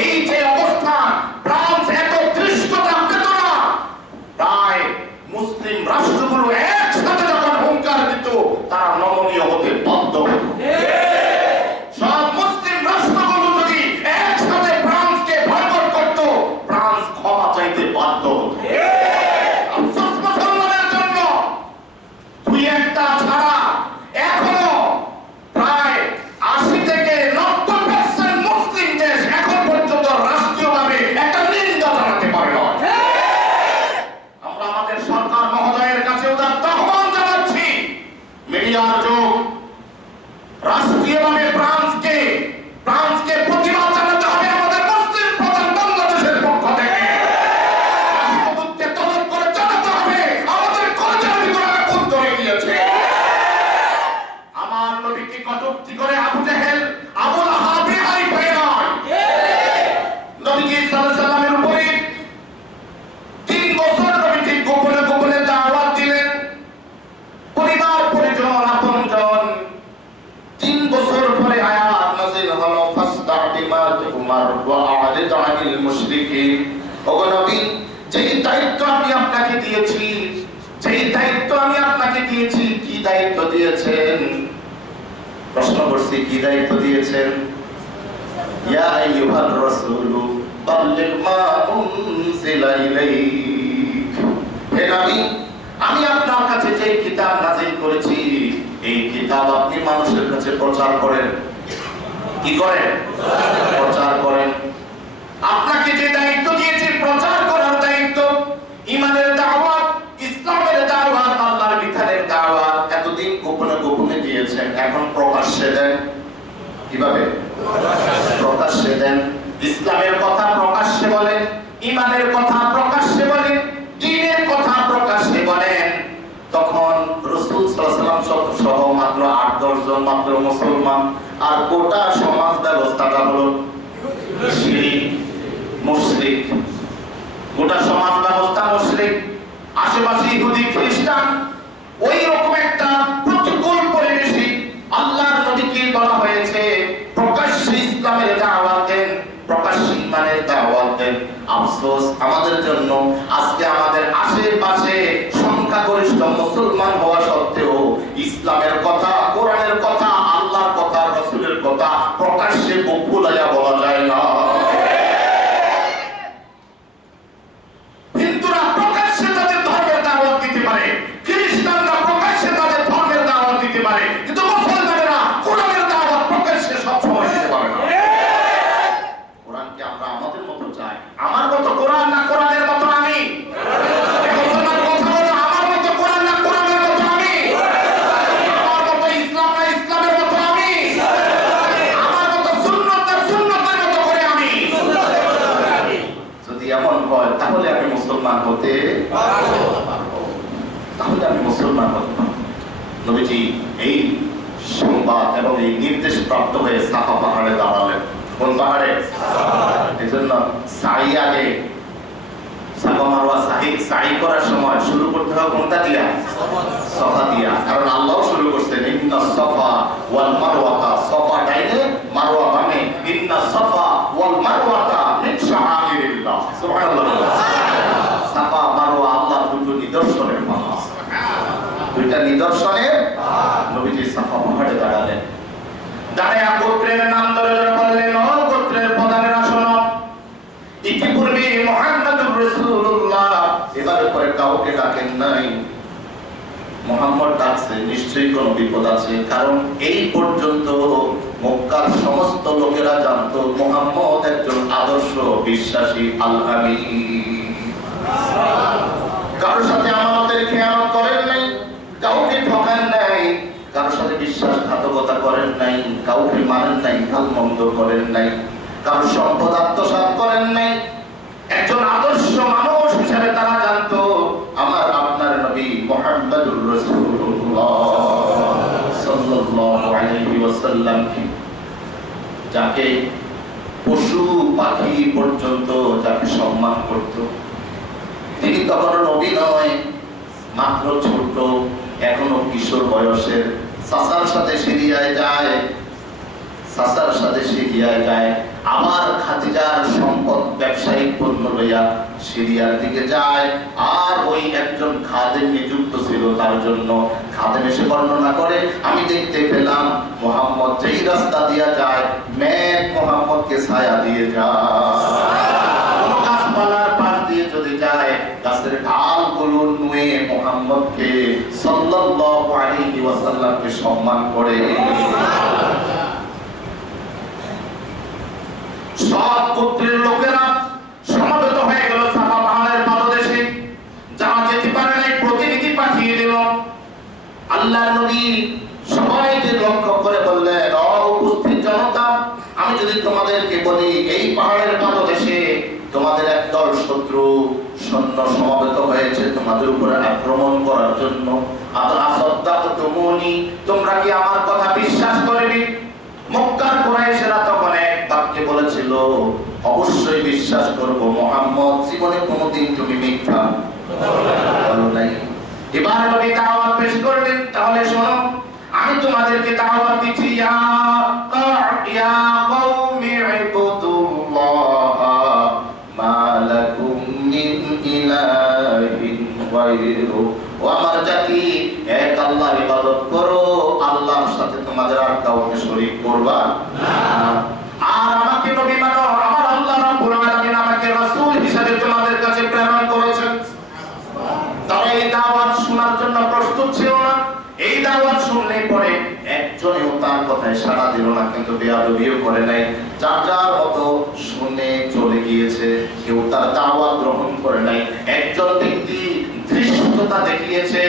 এই যে অবস্থা, ফ্রান্স এত ধৃষ্টতা পেত না। তাই মুসলিম রাষ্ট্রগুলো একসাথে যখন হুঙ্কার দিত, তারা নমনীয় হতে বাধ্য হতো। সব মুসলিম রাষ্ট্রগুলো যদি একসাথে ফ্রান্সকে বয়কট করত, ফ্রান্স ক্ষমা চাইতে বাধ্য হতো। আফসোস মুসলমানের জন্য, দুই একটা ছাড়া এখনো প্রায় 80 থেকে 90% মুসলিম দেশ এখন পর্যন্ত রাষ্ট্র ওগো নবী, যেই দায়িত্ব আমি আপনাকে দিয়েছি, যেই দায়িত্ব আমি আপনাকে দিয়েছি, কি দায়িত্ব দিয়েছেন? প্রশ্ন করছি, কি দায়িত্ব দিয়েছেন? ইয়া আইয়ুহার রাসূলু বাল্লিগ মা উনজিলা ইলাইক। হে নবী, আমি আপনার কাছে যে কিতাব নাযিল করেছি, এই কিতাব আপনি মানুষের কাছে প্রচার করেন। কি করেন? প্রচার করেন। আপনাকে যে দায়িত্ব দিয়েছি প্রচার করার দায়িত্ব, ঈমানের দাওয়াত, ইসলামের দাওয়াত, আল্লাহর বিধানের দাওয়াত এতদিন গোপনে গোপনে দিয়েছেন, এখন প্রকাশ্যে দেন। কিভাবে? প্রকাশ্যে দেন। ইসলামের কথা প্রকাশ্যে বলেন, ঈমানের কথা প্রকাশ্যে বলেন, দ্বীনের কথা প্রকাশ্যে বলেন। তখন রাসূল সাল্লাল্লাহু আলাইহি ওয়াসাল্লাম সহ মাত্র ৮-১০ জন মাত্র মুসলমান, আর গোটা সমাজ ব্যবস্থাটা হলো শিরক, মুশরিক। গোটা সমাজ ব্যবস্থা মুশরিক। আশেপাশে ইহুদি খ্রিস্টান, ওই রকম একটা প্রতিকূল পরিবেশে আল্লাহর নবীকে বলা হয়েছে প্রকাশ্যে ইসলামের দাওয়াত দেন, প্রকাশ্যে ঈমানের দাওয়াত দেন। আফসোস আমাদের জন্য, আজকে আমাদের আশেপাশে সংখ্যাগরিষ্ঠ মুসলমান হওয়া সত্ত্বেও ইসলামের কথা, কোরআনের কথা, আল্লাহর কথা, রাসূলের কথা প্রকাশ্যে মুখ ফুলাইয়া বলা যায় না। হিন্দুরা প্রকাশ্যে তাদের ধর্মের দাওয়াত দিতে পারে, খ্রিস্টানরা প্রকাশ্যে তাদের ধর্মের দাওয়াত দিতে পারে, কিন্তু মুসলমানেরা কোরআনের দাওয়াত প্রকাশ্যে সবসময় দিতে পারে না। কোরআনকে আমরা আমাদের মতো চাই। আমার মতো কোরআন না কোরআনের মতো আমি? মুসলমান কথা বলো, আমার মতো কোরআন না কোরআনের মতো আমি? আমার মতো ইসলাম না ইসলামের মতো আমি? আমার মতো সুন্নাত না সুন্নাতের মতো করে আমি? যদি এমন হয় তাহলে আমি মুসলমান হতে পারবো, তাহলে আমি মুসলমান হতে পারবো। নবীজি এই সংবাদ এবং এই নির্দেশ প্রাপ্ত হয়ে সাফা পাহাড়ে দাঁড়ালেন। কোন পাহাড়ে? এই জন্য সাই আগে, সাফা মারওয়া সাই করার সময় শুরু করতে হবে কোনটা দিয়া? সফা দিয়া। কারণ আল্লাহ শুরু করছেন ইন্না সফা ওয়াল মারওয়াতা, সফা ডাইনে মারওয়া বামে, ইন্না সফা ওয়াল মারওয়াতা মিন শাআইরিল্লাহ। সুবহানাল্লাহ। সাফা মারওয়া আল্লাহর দুটো নিদর্শনের পাহাড়, দুইটা নিদর্শনের। নবীজি সাফা পাহাড়ে দাঁড়ালেন। দাঁড়ায়া গোত্রের নাম ধরে বললেন, ও গোত্রের প্রধানেরা শোনো, ইতিপূর্বে মুহাম্মদুর রাসূলুল্লাহ এবারে পরে কাউকে ডাকেন নাই, মুহাম্মদ ডাকছে, নিশ্চয়ই কোনো বিপদ আছে। কারণ এই পর্যন্ত মক্কার সমস্ত লোকেরা জানতো মুহাম্মদ একজন আদর্শ বিশ্বাসী আল-আমিন। কারোর সাথে আমানতের খেয়ানত করেন নাই, কাউকে ঠকান নাই, কারোর সাথে বিশ্বাসঘাতকতা করেন নাই, কাউকে মানেন নাই, ভালমন্দ করেন নাই, কারোর সম্পদ আত্মসাৎ করেন নাই। একজন আদর্শ মানুষ হিসেবে তারা জানতো আমার আপনার নবী মুহাম্মদুর রাসূলুল্লাহ সাল্লাল্লাহু আলাইহি ওয়াসাল্লাম, যাকে পশু পাখি পর্যন্ত যাকে সম্মান করত। তিনি তখন নবী নয়, মাত্র ছোট, এখনো কিশোর বয়সের। চাচার সাথে সিরিয়ায় যায়, চাচার সাথে সিরিয়ায় যায়, আবার খাদিজার সম্পদ ব্যবসায়িক পণ্য লইয়া সিরিয়ার দিকে যায়। আর ওই একজন খাদেম নিযুক্ত ছিল তার জন্য। খাদেম এসে বর্ণনা করে, আমি দেখতে পেলাম মুহাম্মদ যেই রাস্তা দিয়া যায়, মেঘ মুহাম্মদকে ছায়া দিয়ে যায়। কোন গাছপালার পাশ দিয়ে যদি যায়, গাছের ঢালগুলো নুয়ে মুহাম্মদকে সাল্লাল্লাহু আলাইহি ওয়াসাল্লামকে সম্মান করে। সব গোত্রের লোকেরা সমবেত হয়ে গেল সাফা পাহাড়ের পাদদেশে। যারা যেতে পারে নাই প্রতিনিধি পাঠিয়ে দিল। আল্লাহর নবী সবাইকে লক্ষ্য করে বললেন, ও উপস্থিত জনতা, আমি যদি তোমাদেরকে বলি এই পাহাড়ের পাদদেশে তোমাদের একদল শত্রু সৈন্য সমবেত হয়েছে তোমাদের উপরে আক্রমণ করার জন্য, তোমরা কি আমার কথা বিশ্বাস করবে? মক্কার কুরাইশরা তখন এক বাক্যে বলেছিল, অবশ্যই বিশ্বাস করব, মুহাম্মদ জীবনে কোনোদিন তুমি মিথ্যা বলো নাই। এবার নবী দাওয়াত পেশ করলেন, তাহলে শোনো, আমি তোমাদেরকে দাওয়াত দিচ্ছি, ইয়া কওমি ইবুদুল্লাহ মা লাকুম আল্লাহর ইবাদত করো, আল্লাহর সাথে তোমাদের আর কাউকে শরীক করবা না। আর আমাকে নবী মানো, আমার আল্লাহ রাব্বুল আলামিন আমাকে রাসূল হিসেবে তোমাদের কাছে প্রেরণ করেছেন। তারা এই দাওয়াত শোনার জন্য প্রস্তুত ছিল না। এই দাওয়াত শুনলে পরে একজনেও তার কথায় সাড়া দিল না, কিন্তু বেয়াদবিও করে নাই। যার যার মতো শুনে চলে গিয়েছে, কেউ তার দাওয়াত গ্রহণ করে নাই। একজন ব্যক্তি ধৃষ্টতা দেখিয়েছে,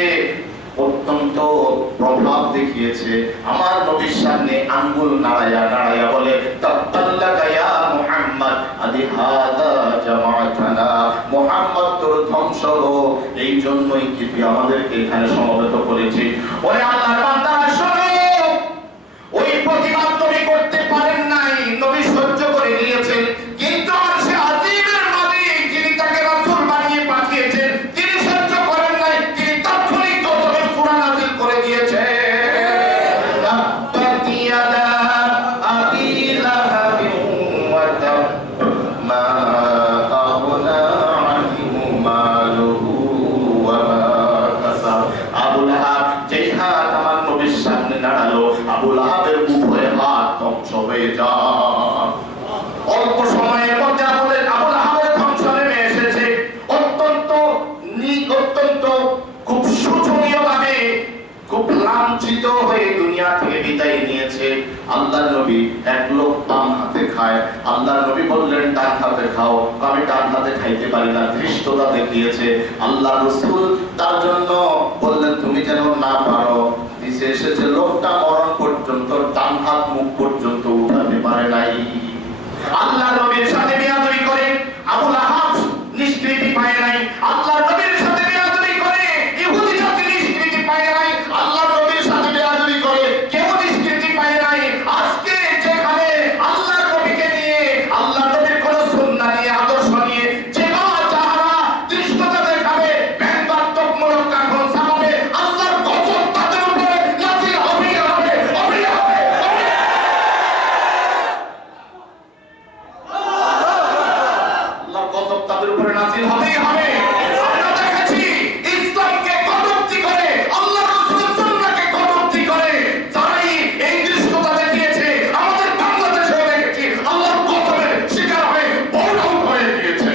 অত্যন্ত প্রভাব দেখিয়েছে, আমার নবীর সামনে আঙ্গুল নাড়ায়া নাড়ায়া বলে, তাব্বাল্লাকা ইয়া মুহাম্মদ আলিহাযা জামাআতানা, মুহাম্মদ তোর ধ্বংস হোক, এই জন্যই কি তুই আমাদেরকে এখানে সমবেত করেছিস। ওরে আল্লাহর বান্দারা শোনো, ওই প্রতিবাদ নবী করতে পারেন নাই, নবী সহ্য করে নিয়েছেন, কিন্তু আরশে আজিমের মালিক যিনি তাকে রাসূল বানিয়ে পাঠিয়েছেন, তিনি সহ্য করেন নাই, তিনি তাৎক্ষণিক গজবের সূরা নাযিল করে দিয়েছেন। তাব্বাত ইয়াদা আবি লাহাবিন ওয়া তাব, মা আগনা আনহু মালুহু ওয়া মা কাসাব। আবু লাহাব যেই হাত আমার নবীর সামনে নাড়ালো, আবু লাহাবের উভয় হাত ধ্বংস হয়ে যায়। অল্প সময়ের মধ্যে আবু লাহাবের ধ্বংস নেমে এসেছে। অত্যন্ত খুব শোচনীয় ভাবে, খুব লাঞ্ছিত হয়ে দুনিয়া থেকে বিদায় নিয়েছে। আল্লাহর নবী এক লোক বাম হাতে খায়, আল্লাহর নবী বললেন ডান হাতে খাও, আমি ডান হাতে খাইতে পারি না, ধৃষ্টতা দেখিয়েছে। আল্লাহ রাসূল তার জন্য বললেন তুমি যেন না পারো। দিশে এসেছে লোকটা মরণ পর্যন্ত ডান হাত মুখ পর্যন্ত উঠাতে পারে নাই। আল্লাহর নবীর সাথে বেয়াদবি করে আবু লাহাব নিষ্কৃতি পায় নাই। আল্লাহর নবীর সাথে বেয়াদবি করে ইহুদি জাতি নিষ্কৃতি পায় নাই। আল্লাহর নবীর সাথে বেয়াদবি করে কেউ নিষ্কৃতি পায় নাই। আজকে যেখানে আল্লাহর নবীকে নিয়ে, আল্লাহর নবীর কোন সুন্নাহ নিয়ে, আদর্শ নিয়ে যে যারা দৃষ্টতা দেখাবে, ব্যঙ্গাত্মকমূলক কারণ সামাবে, আল্লাহর গজব তাদের উপরে নাযিল হবে হবে হবে হবে। আল্লাহর গজব তাদের উপরে নাযিল হবেই হবে। আমরা দেখেছি ইসলামকে কটূক্তি করে, আল্লাহর রাসূলের সুন্নাহকে কটূক্তি করে যারাই এই দৃষ্টতা দেখিয়েছে, আমাদের বাংলাদেশেও দেখেছি আল্লাহর গজবের শিকার হয়ে বড় হয়ে গিয়েছে।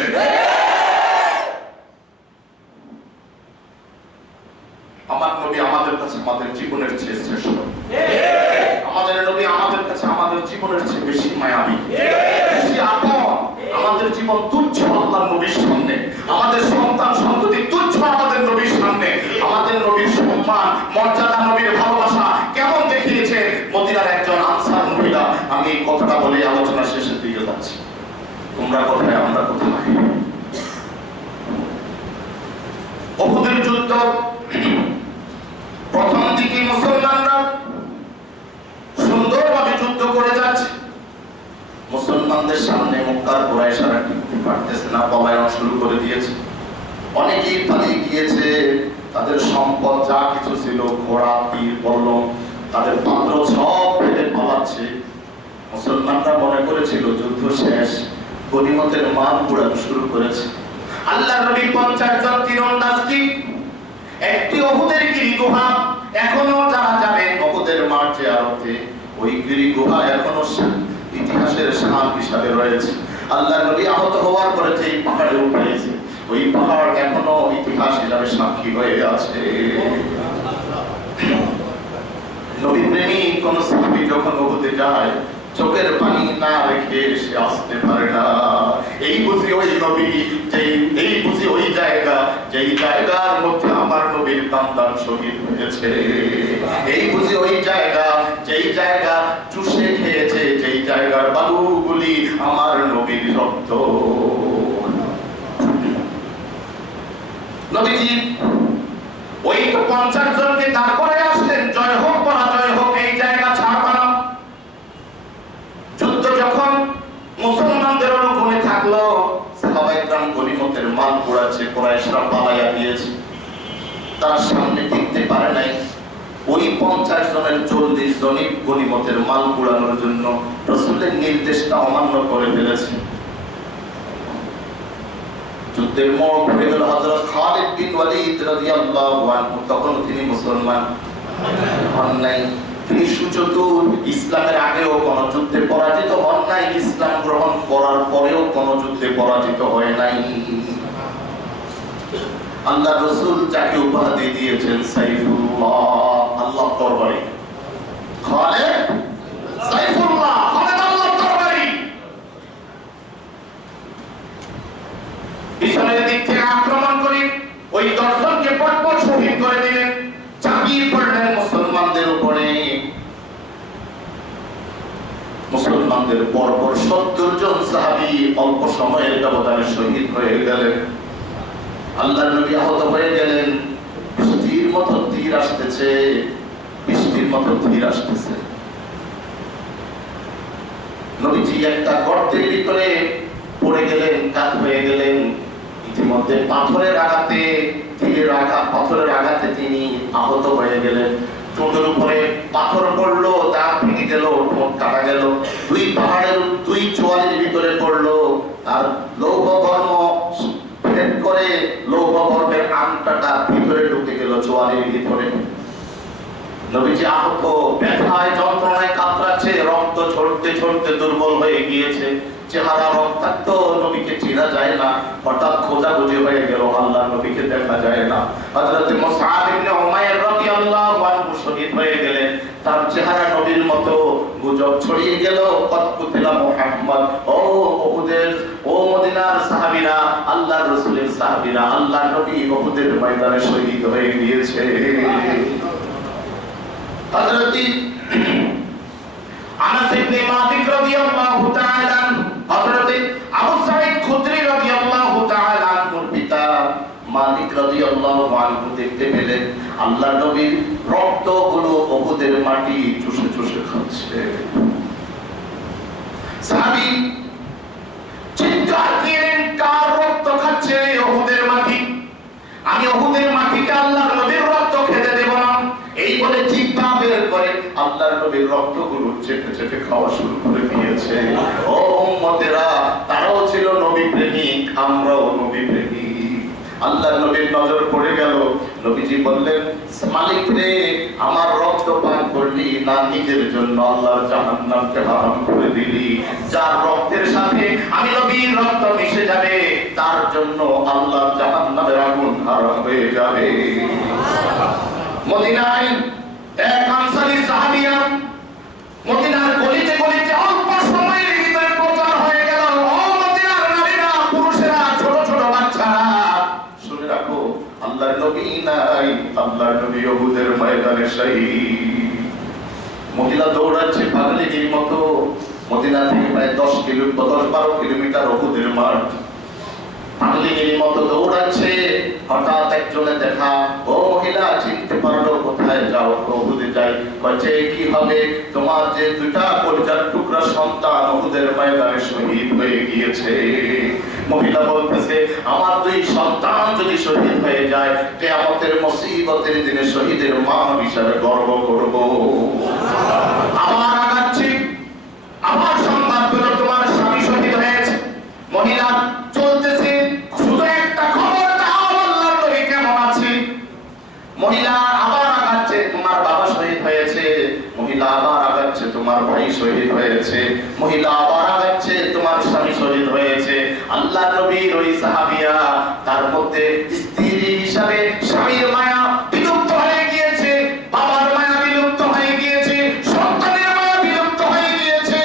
আমার নবী আমাদের কাছে আমাদের জীবনের চেয়ে শ্রেষ্ঠ। আমাদের নবী আমাদের কাছে আমাদের জীবনের চেয়ে বেশি মায়াবী, বেশি আপন। আমাদের জীবন তুচ্ছ আল্লাহর নবীর সামনে, আমাদের সন্তান সন্ততি তুচ্ছ আমাদের নবীর সামনে। আমাদের নবীর সম্মান, মর্যাদা, নবীর ভালোবাসা কেমন দেখিয়েছে মদিনার একজন আনসার মহিলা। আমি এই কথাটা বলে আলোচনা শেষের দিকে যাচ্ছি। তোমরা কোথায়, আমরা কোথায়? উহুদের যুদ্ধ, প্রথম দিকে মুসলমানরা সুন্দরভাবে যুদ্ধ করে যাচ্ছে। মুসলমানদের সামনে মক্কার কুরাইশরা টিকতে পারতেছে না, পলায়ন শুরু করে দিয়েছে। অনেকেই পালিয়ে গিয়েছে, তাদের সম্পদ যা কিছু ছিল, ঘোড়া, তীর, বল্লম, তাদের পাত্র সব ফেলে পালাচ্ছে। মুসলমানরা মনে করেছিল যুদ্ধ শেষ, গনিমতের মাল কুড়ানো শুরু করেছে। আল্লাহর নবী 50 জন তীরন্দাজকে একটি উহুদের গিরি গুহা, এখনো যারা যাবেন উহুদের মাঠে আরতে, ওই গিরি গুহা এখনো ইতিহাসের শান হিসাবে রয়েছে। আল্লাহর নবী আহত হওয়ার পরে যে পাহাড়ে উঠেছে, ওই পাহাড় এখনো ইতিহাস হিসাবে সাক্ষী হয়ে আছে। নবী প্রেমিক কোন সাহাবী যখন উহুদে যায়, চোখের পানি না রেখে সে আসতে পারে না। এই বুঝি ওই নবী, এই বুঝি ওই জায়গা, যেই জায়গার মধ্যে আমার নবীর সন্তান শহীদ হয়েছে। এই বুঝি ওই জায়গা, যেই জায়গা চুষে খেয়েছে, যেই জায়গার বালুগুলি আমার নবীর রক্ত। নবীজি ওই তো 50 জনকে তারপরে আসলেন, জয় হোক পরাজয় হোক এই জায়গা ছাড়বা না। যুদ্ধ যখন মুসলমানদের অনুকূলে থাকলো, সাহাবায়ে কেরাম গনিমতের মাল পোড়াচ্ছে, কুরাইশরা পালাইয়া দিয়েছে, তার সামনে টিকতে পারে নাই। ওই 50 জনের 40 জনই গনিমতের মাল পোড়ানোর জন্য রাসূলের নির্দেশটা অমান্য করে ফেলেছে। যুদ্ধের মোড় ঘুরে গেল হযরত খালিদ বিন ওয়ালিদ রাদিয়াল্লাহু আনহু, তখন তিনি মুসলমান। হন নাই। তিনি সুচতুর, ইসলামের আগেও কোন যুদ্ধে পরাজিত হন নাই, ইসলাম গ্রহণ করার পরেও কোন যুদ্ধে পরাজিত হয় নাই। আল্লাহ রাসূল যাকে উপাধি দিয়েছেন সাইফুল্লাহ, আল্লাহর তরবারি, খালেদ সাইফুল্লাহ, খালেদ আল্লাহর তরবারি। পিছনের দিক থেকে আক্রমণ করে ওই দর্শনকে পটপট শহীদ করে দিলেন, চাপিয়ে পড়লেন মুসলমানদের উপরে। মুসলমানদের পরপর 70 জন সাহাবী অল্প সময়ের ব্যবধানে শহীদ হয়ে গেলেন। আল্লাহর নবী আহত হয়ে গেলেন। বৃষ্টির মতো তীর আসতেছে, বৃষ্টির মতো তীর আসতেছে। নবীজি একটা গর্তের ভিতরে পড়ে গেলেন, কাত হয়ে গেলেন। ইতিমধ্যে পাথরের আঘাতে, তীরের আঘাত, পাথরের আঘাতে তিনি আহত হয়ে গেলেন। ঠোঁটের উপরে পাথর পড়লো, দাঁত ভেঙে গেল, ঠোঁট কাটা গেল। দুই পাহাড়ের দুই চোয়ালের ভিতরে পড়লো, আর লৌহ বর্ম ভেদ করে লৌহ বর্মের আংটাটা ভিতরে ঢুকে গেল চোয়ালের ভিতরে। নবীজি আহত, ব্যথায় যন্ত্রণায় কাতরাচ্ছে, রক্ত ঝরতে ঝরতে দুর্বল হয়ে গিয়েছে, চেহারা রক্তাক্ত, নবীকে চেনা যায় না। হঠাৎ খোঁজাখুঁজি হয়ে গেল, আল্লাহর নবীকে দেখা যায় না। হযরত মুসআব ইবনে উমাইর রাদিয়াল্লাহু আনহু শহীদ হয়ে গেলেন। তার চেহারা নবীর মতো, গুজব ছড়িয়ে গেল, কত কুতিলা মুহাম্মদ। ও উহুদের, ও মদিনার সাহাবীরা, আল্লাহর রাসূলের সাহাবীরা, আল্লাহর নবী উহুদের ময়দানে শহীদ হয়ে গিয়েছে। হযরত আনাস ইবনে মালিক রাদিয়াল্লাহু তাআলা, হযরত আবু সাঈদ খুদরি রাদিয়াল্লাহু তাআলা আনহুর পিতা মালিক রাদিয়াল্লাহু আনহু দেখতে পেলেন আল্লাহর নবীর রক্তগুলো উহুদের মাটি চুষে চুষে খাচ্ছে। সাহাবী চিৎকার দিলেন, কার রক্ত খাচ্ছে? উহুদের মাটি। আমি উহুদের মাটিকে আল্লাহর নবীর রক্ত খেতে দেব না। এই বলে জিহ্বা বের করে আল্লাহর নবীর রক্তগুলো চেটে চেটে খাওয়া শুরু করে দিয়েছে। ও উম্মতেরা, তারাও ছিল নবী প্রেমিক, আমরাও নবী প্রেমিক। আল্লাহর নবীর নজর পড়ে গেল। নবীজি বললেন, মালিক রে, আমার রক্ত পান করলি না নিজের জন্য আল্লাহর জাহান্নামকে হারাম করে দিলি? যার রক্তের সাথে আমি নবীর রক্ত মিশে যাবে, তার জন্য আল্লাহর জাহান্নামের আগুন হারাম হয়ে যাবে। মদিনায় এক আনসারী সাহাবিয়া মদিনার গলিতে গলিতে অল্প সময়ের ভিতরে প্রচার হয়ে গেল। ও মদিনার নারীরা, পুরুষেরা, ছোট ছোট বাচ্চারা, শুনে রাখো, আল্লাহর নবী নাই, আল্লাহর নবী উহুদের ময়দানে শহীদ। মহিলা দৌড়াচ্ছে পাগলিনীর মতো। মদিনা থেকে প্রায় 10-12 কিলোমিটার উহুদের মাঠ। পাগলিনীর মতো দৌড়াচ্ছে। হঠাৎ একজনে দেখা, ও মহিলা, চিনতে পারলো, কোথায় যাও? উহুদে যাই। বলছে, কি হবে? তোমার যে দুইটা কলিজার টুকরা সন্তান উহুদের ময়দানে শহীদ হয়ে গিয়েছে। মহিলা বলতেছে, আমার দুই সন্তান যদি শহীদ হয়ে যায়, কিয়ামতের মুসিবতের দিনে শহীদের মা হিসাবে গর্ব করব। আবার আগাচ্ছি, আবার সংবাদ পেল তোমার স্বামী শহীদ হয়েছে। মহিলা চলতেছে, শুধু একটা খবর দাও, আল্লাহর নবী কেমন আছে? মহিলা আবার আগাচ্ছে, তোমার বাবা শহীদ হয়েছে। মহিলা আবার আগাচ্ছে, তোমার ভাই শহীদ হয়েছে। মহিলা আবার আগাচ্ছে, তোমার স্বামী শহীদ হয়েছে। আল্লাহর নবীর ওই সাহাবিয়া, তার মধ্যে স্ত্রী হিসাবে স্বামীর মায়া বিলুপ্ত হয়ে গিয়েছে, বাবার মায়া বিলুপ্ত হয়ে গিয়েছে, সন্তানের মায়া বিলুপ্ত হয়ে গিয়েছে,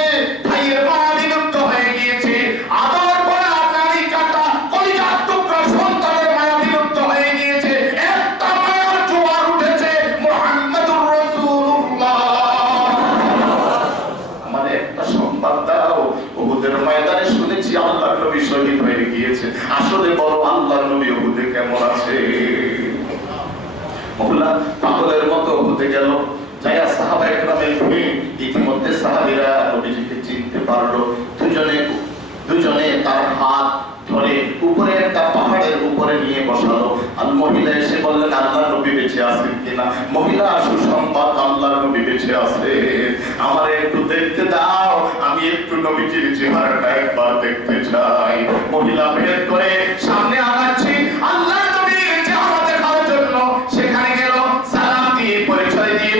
ভাইয়ের মায়া বিলুপ্ত হয়ে গিয়েছে, আদর করা নারী কাটা কলিজার টুকরা সন্তানের মায়া বিলুপ্ত হয়ে গিয়েছে। একটা মায়ার জোয়ার উঠেছে, মুহাম্মদুর রাসূলুল্লাহ। আমার একটা সংবাদ দাও, উহুদের ময়দানে শুনেছি আল্লাহর নবী শহীদ হয়ে গিয়েছে। আসলে বলো, আল্লাহর নবী উহুদে কেমন আছে? মহিলা পাগলের মতো উহুদে গেল, যায়া সাহাবায়ে কেরামের ভিড়। ইতিমধ্যে সাহাবীরা নবীজিকে চিনতে পারলো। দুজনে তার হাত ধরে উপরে একটা পাহাড়ের উপরে নিয়ে বসালো। আর মহিলা এসে বললেন, আল্লাহর নবী বেঁচে আছেন কিনা? মহিলা, সুসংবাদ, আল্লাহর নবী বেঁচে আছে। আমার একটু দেখতে দাও, আমি একটু নবীজির চেহারাটা একবার দেখতে চাই। মহিলা ভেদ করে সামনে আগাচ্ছি, আল্লাহর নবীর চেহারা দেখার জন্য সেখানে গেল। সালাম দিয়ে পরিচয় দিয়ে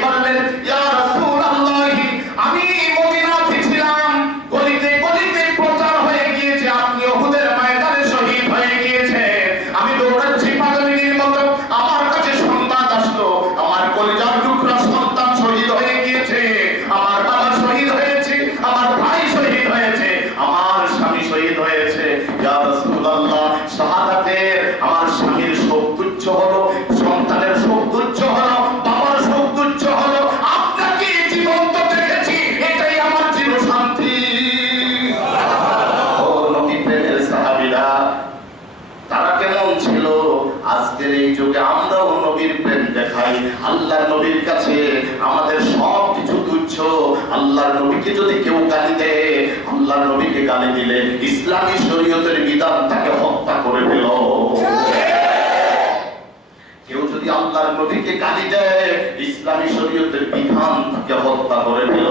আল্লাহর নবীর কাছে আমাদের সব কিছু তুচ্ছ। আল্লাহর নবীকে যদি কেউ গালি দেয়, আল্লাহর নবীকে গালি দিলে ইসলামী শরীয়তের বিধান তাকে হত্যা করে দিল। কেউ যদি আল্লাহর নবীকে গালি দেয়, ইসলামী শরীয়তের বিধান তাকে হত্যা করে দিল।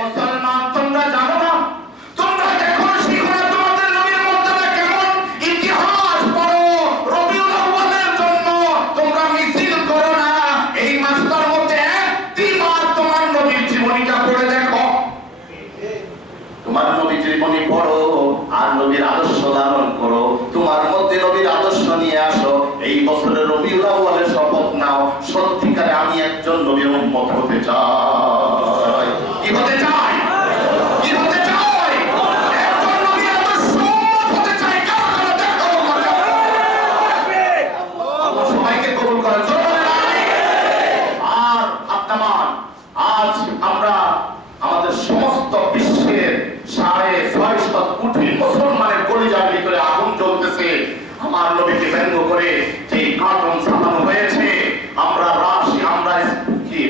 মুসলমান, তোমরা জানো না? তোমরা দেখো, শিখো না তোমাদের নবীর মর্যাদা কেমন। ইতিহাস পড়ো, রবিউল আউয়ালের জন্য তোমরা মিছিল করো না। এই মাসটার মধ্যে একবার তোমার নবীর জীবনীটা পড়ে দেখো। তোমার নবীর জীবনী পড়ো আর নবীর আদর্শ ধারণ করো। তোমার মধ্যে নবীর আদর্শ নিয়ে আসো। এই বছরের রবিউল আউয়ালের শপথ নাও, সত্যিকারে আমি একজন নবীর উম্মত হতে চাই। কি হতে চাই? কি হতে চাই? একজন নবীর আদর্শ উম্মত হতে চাই। কারা কারা দেখো? আল্লাহ সবাইকে কবুল করেন। আর আপনার আজ আমরা আমাদের সমস্ত বিশ্বের 650 কোটি মুসলমানের কলিজার ভিতরে আগুন জ্বলতেছে। আমার নবীকে ব্যঙ্গ করে যে কার্টুন ছাপানো হয়েছে, আমরা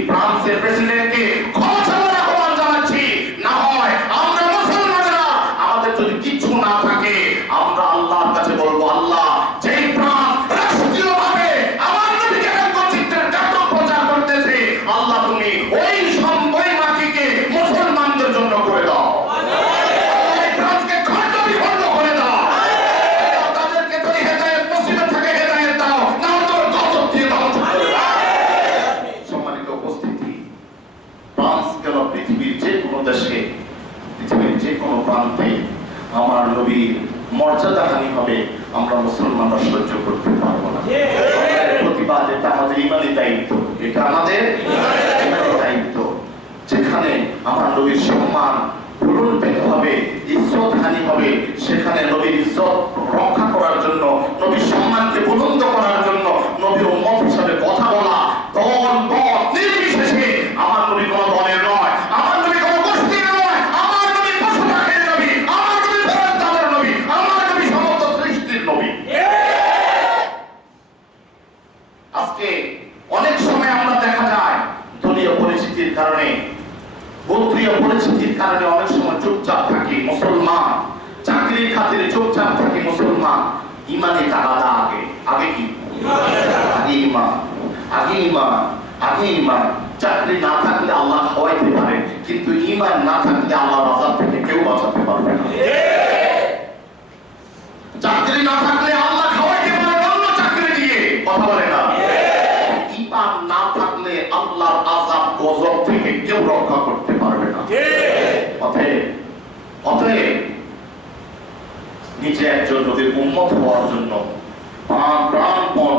ফ্রান্সের প্রেসিডেন্টকে ক্ষমা আহ্বান জানাচ্ছি। না হয় আমরা মুসলমানেরা, আমাদের যদি কিছু না থাকে, আমরা আল্লাহর কাছে বলবো, আল্লাহ, যেই ফ্রান্স রাষ্ট্রীয়ভাবে আমার নবীকে ব্যঙ্গচিত্রের নাটক প্রচার করতেছে, আল্লাহ তুমি ওই মাটিকে মুসলমানদের জন্য করে দাও। ফ্রান্সকে খণ্ড বিখণ্ড করে দাও। তাদেরকে যদি হেদায়েত নসিবে থাকে হেদায়েত দাও, না তো গজব দিয়ে ধ্বংস করে দাও। সম্মানিত উপস্থিতি, ফ্রান্স কেন, পৃথিবীর যে কোনো দেশে, পৃথিবীর যে কোনো প্রান্তে আমার নবীর মর্যাদাহানি হবে, আমরা মুসলমানরা সহ্য করতে পারবো না। প্রতিবাদ, এটা আমাদের ইমানি দায়িত্ব। এটা আমাদের ইমানি দায়িত্ব। যেখানে আমার নবীর সম্মান ভুলুণ্ঠিত হবে, ইজ্জত হানি হবে, সেখানে নবীর ইজ্জত রক্ষা করার জন্য, নবীর সম্মানকে বুলন্দ করার জন্য, নবীর উম্মত হিসাবে কথা বলা, দল মত নির্বিশেষে, আমার নবী কোনো দলের নয়, আমার নবী কোনো গোষ্ঠীর নয়, আমার নবী পশু পাখির নবী, আমার নবী ফেরেশতাদের নবী, আমার নবী সমস্ত সৃষ্টির নবী। আজকে অনেক সময় আমরা দেখা যায় দলীয় পরিস্থিতির কারণে, গোত্রীয় পরিস্থিতির কারণে অনেক সময় চুপচাপ থাকি মুসলমান, চাকরির খাতিরে চুপচাপ থাকি মুসলমান। ইমানে তাগাদা আগে। আগে কি? আগে ইমান, আগে ইমান, আগে ইমান। চাকরি না থাকলে আল্লাহ খাওয়াইতে পারে, কিন্তু ইমান না থাকলে আল্লাহর আযাব থেকে কেউ বাঁচাতে পারবে না। চাকরি না থাকলে আল্লাহ খাওয়াইতে পারে অন্য চাকরি দিয়ে, কথা বলে না। ইমান না থাকলে আল্লাহর আযাব গজব থেকে কেউ রক্ষা করতে পারবে না। অতএব নিজে একজন নবীর উম্মত হওয়ার জন্য প্রাণপণ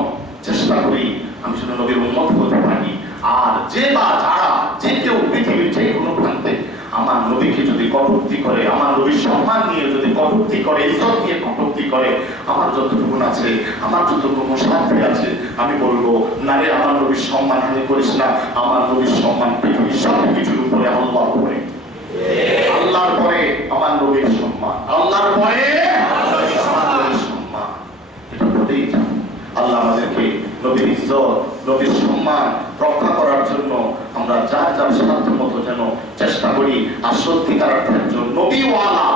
চেষ্টা করি আমি যেন নবীর উম্মত হতে পারি। আর যে বা যারা, যে কেউ পৃথিবীর যে কোনো প্রান্তে আমার নবীকে যদি কটূক্তি করে, আমার নবীর সম্মান নিয়ে যদি কটূক্তি করে, ইজ্জত নিয়ে কটূক্তি করে, আমার যতটুকু আছে, আমার যতটুকু সাধ্য আছে, আমি বলবো, না রে, আমার নবীর সম্মান হানি করিস না। আমার নবীর সম্মান পৃথিবীর সব কিছুর উপরে, আল্লাহর উপরে, আল্লাহর পরে আমার নবীর সম্মান, আল্লাহর পরে আমার নবীর সম্মান। এটা বলতেই চাই। আল্লাহ আমাদেরকে নবীর ইজ্জত, নবীর সম্মান রক্ষা করার জন্য আমরা যার যার সাধ্য মতো যেন চেষ্টা করি। আর সত্যিকার অর্থে একজন নবীওয়ালা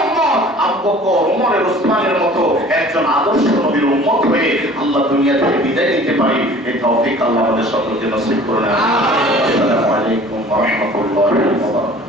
উম্মত, আবু বকর, ওমর, ওসমানের মতো একজন আদর্শ নবীর উম্মত হয়ে আল্লাহ দুনিয়া থেকে বিদায় নিতে পারি। এই তৌফিক আল্লাহ আমাদের সকলকে নসিব করুন। আসসালামু আলাইকুম ওয়া রাহমাতুল্লাহি ওয়া বারাকাতুহু।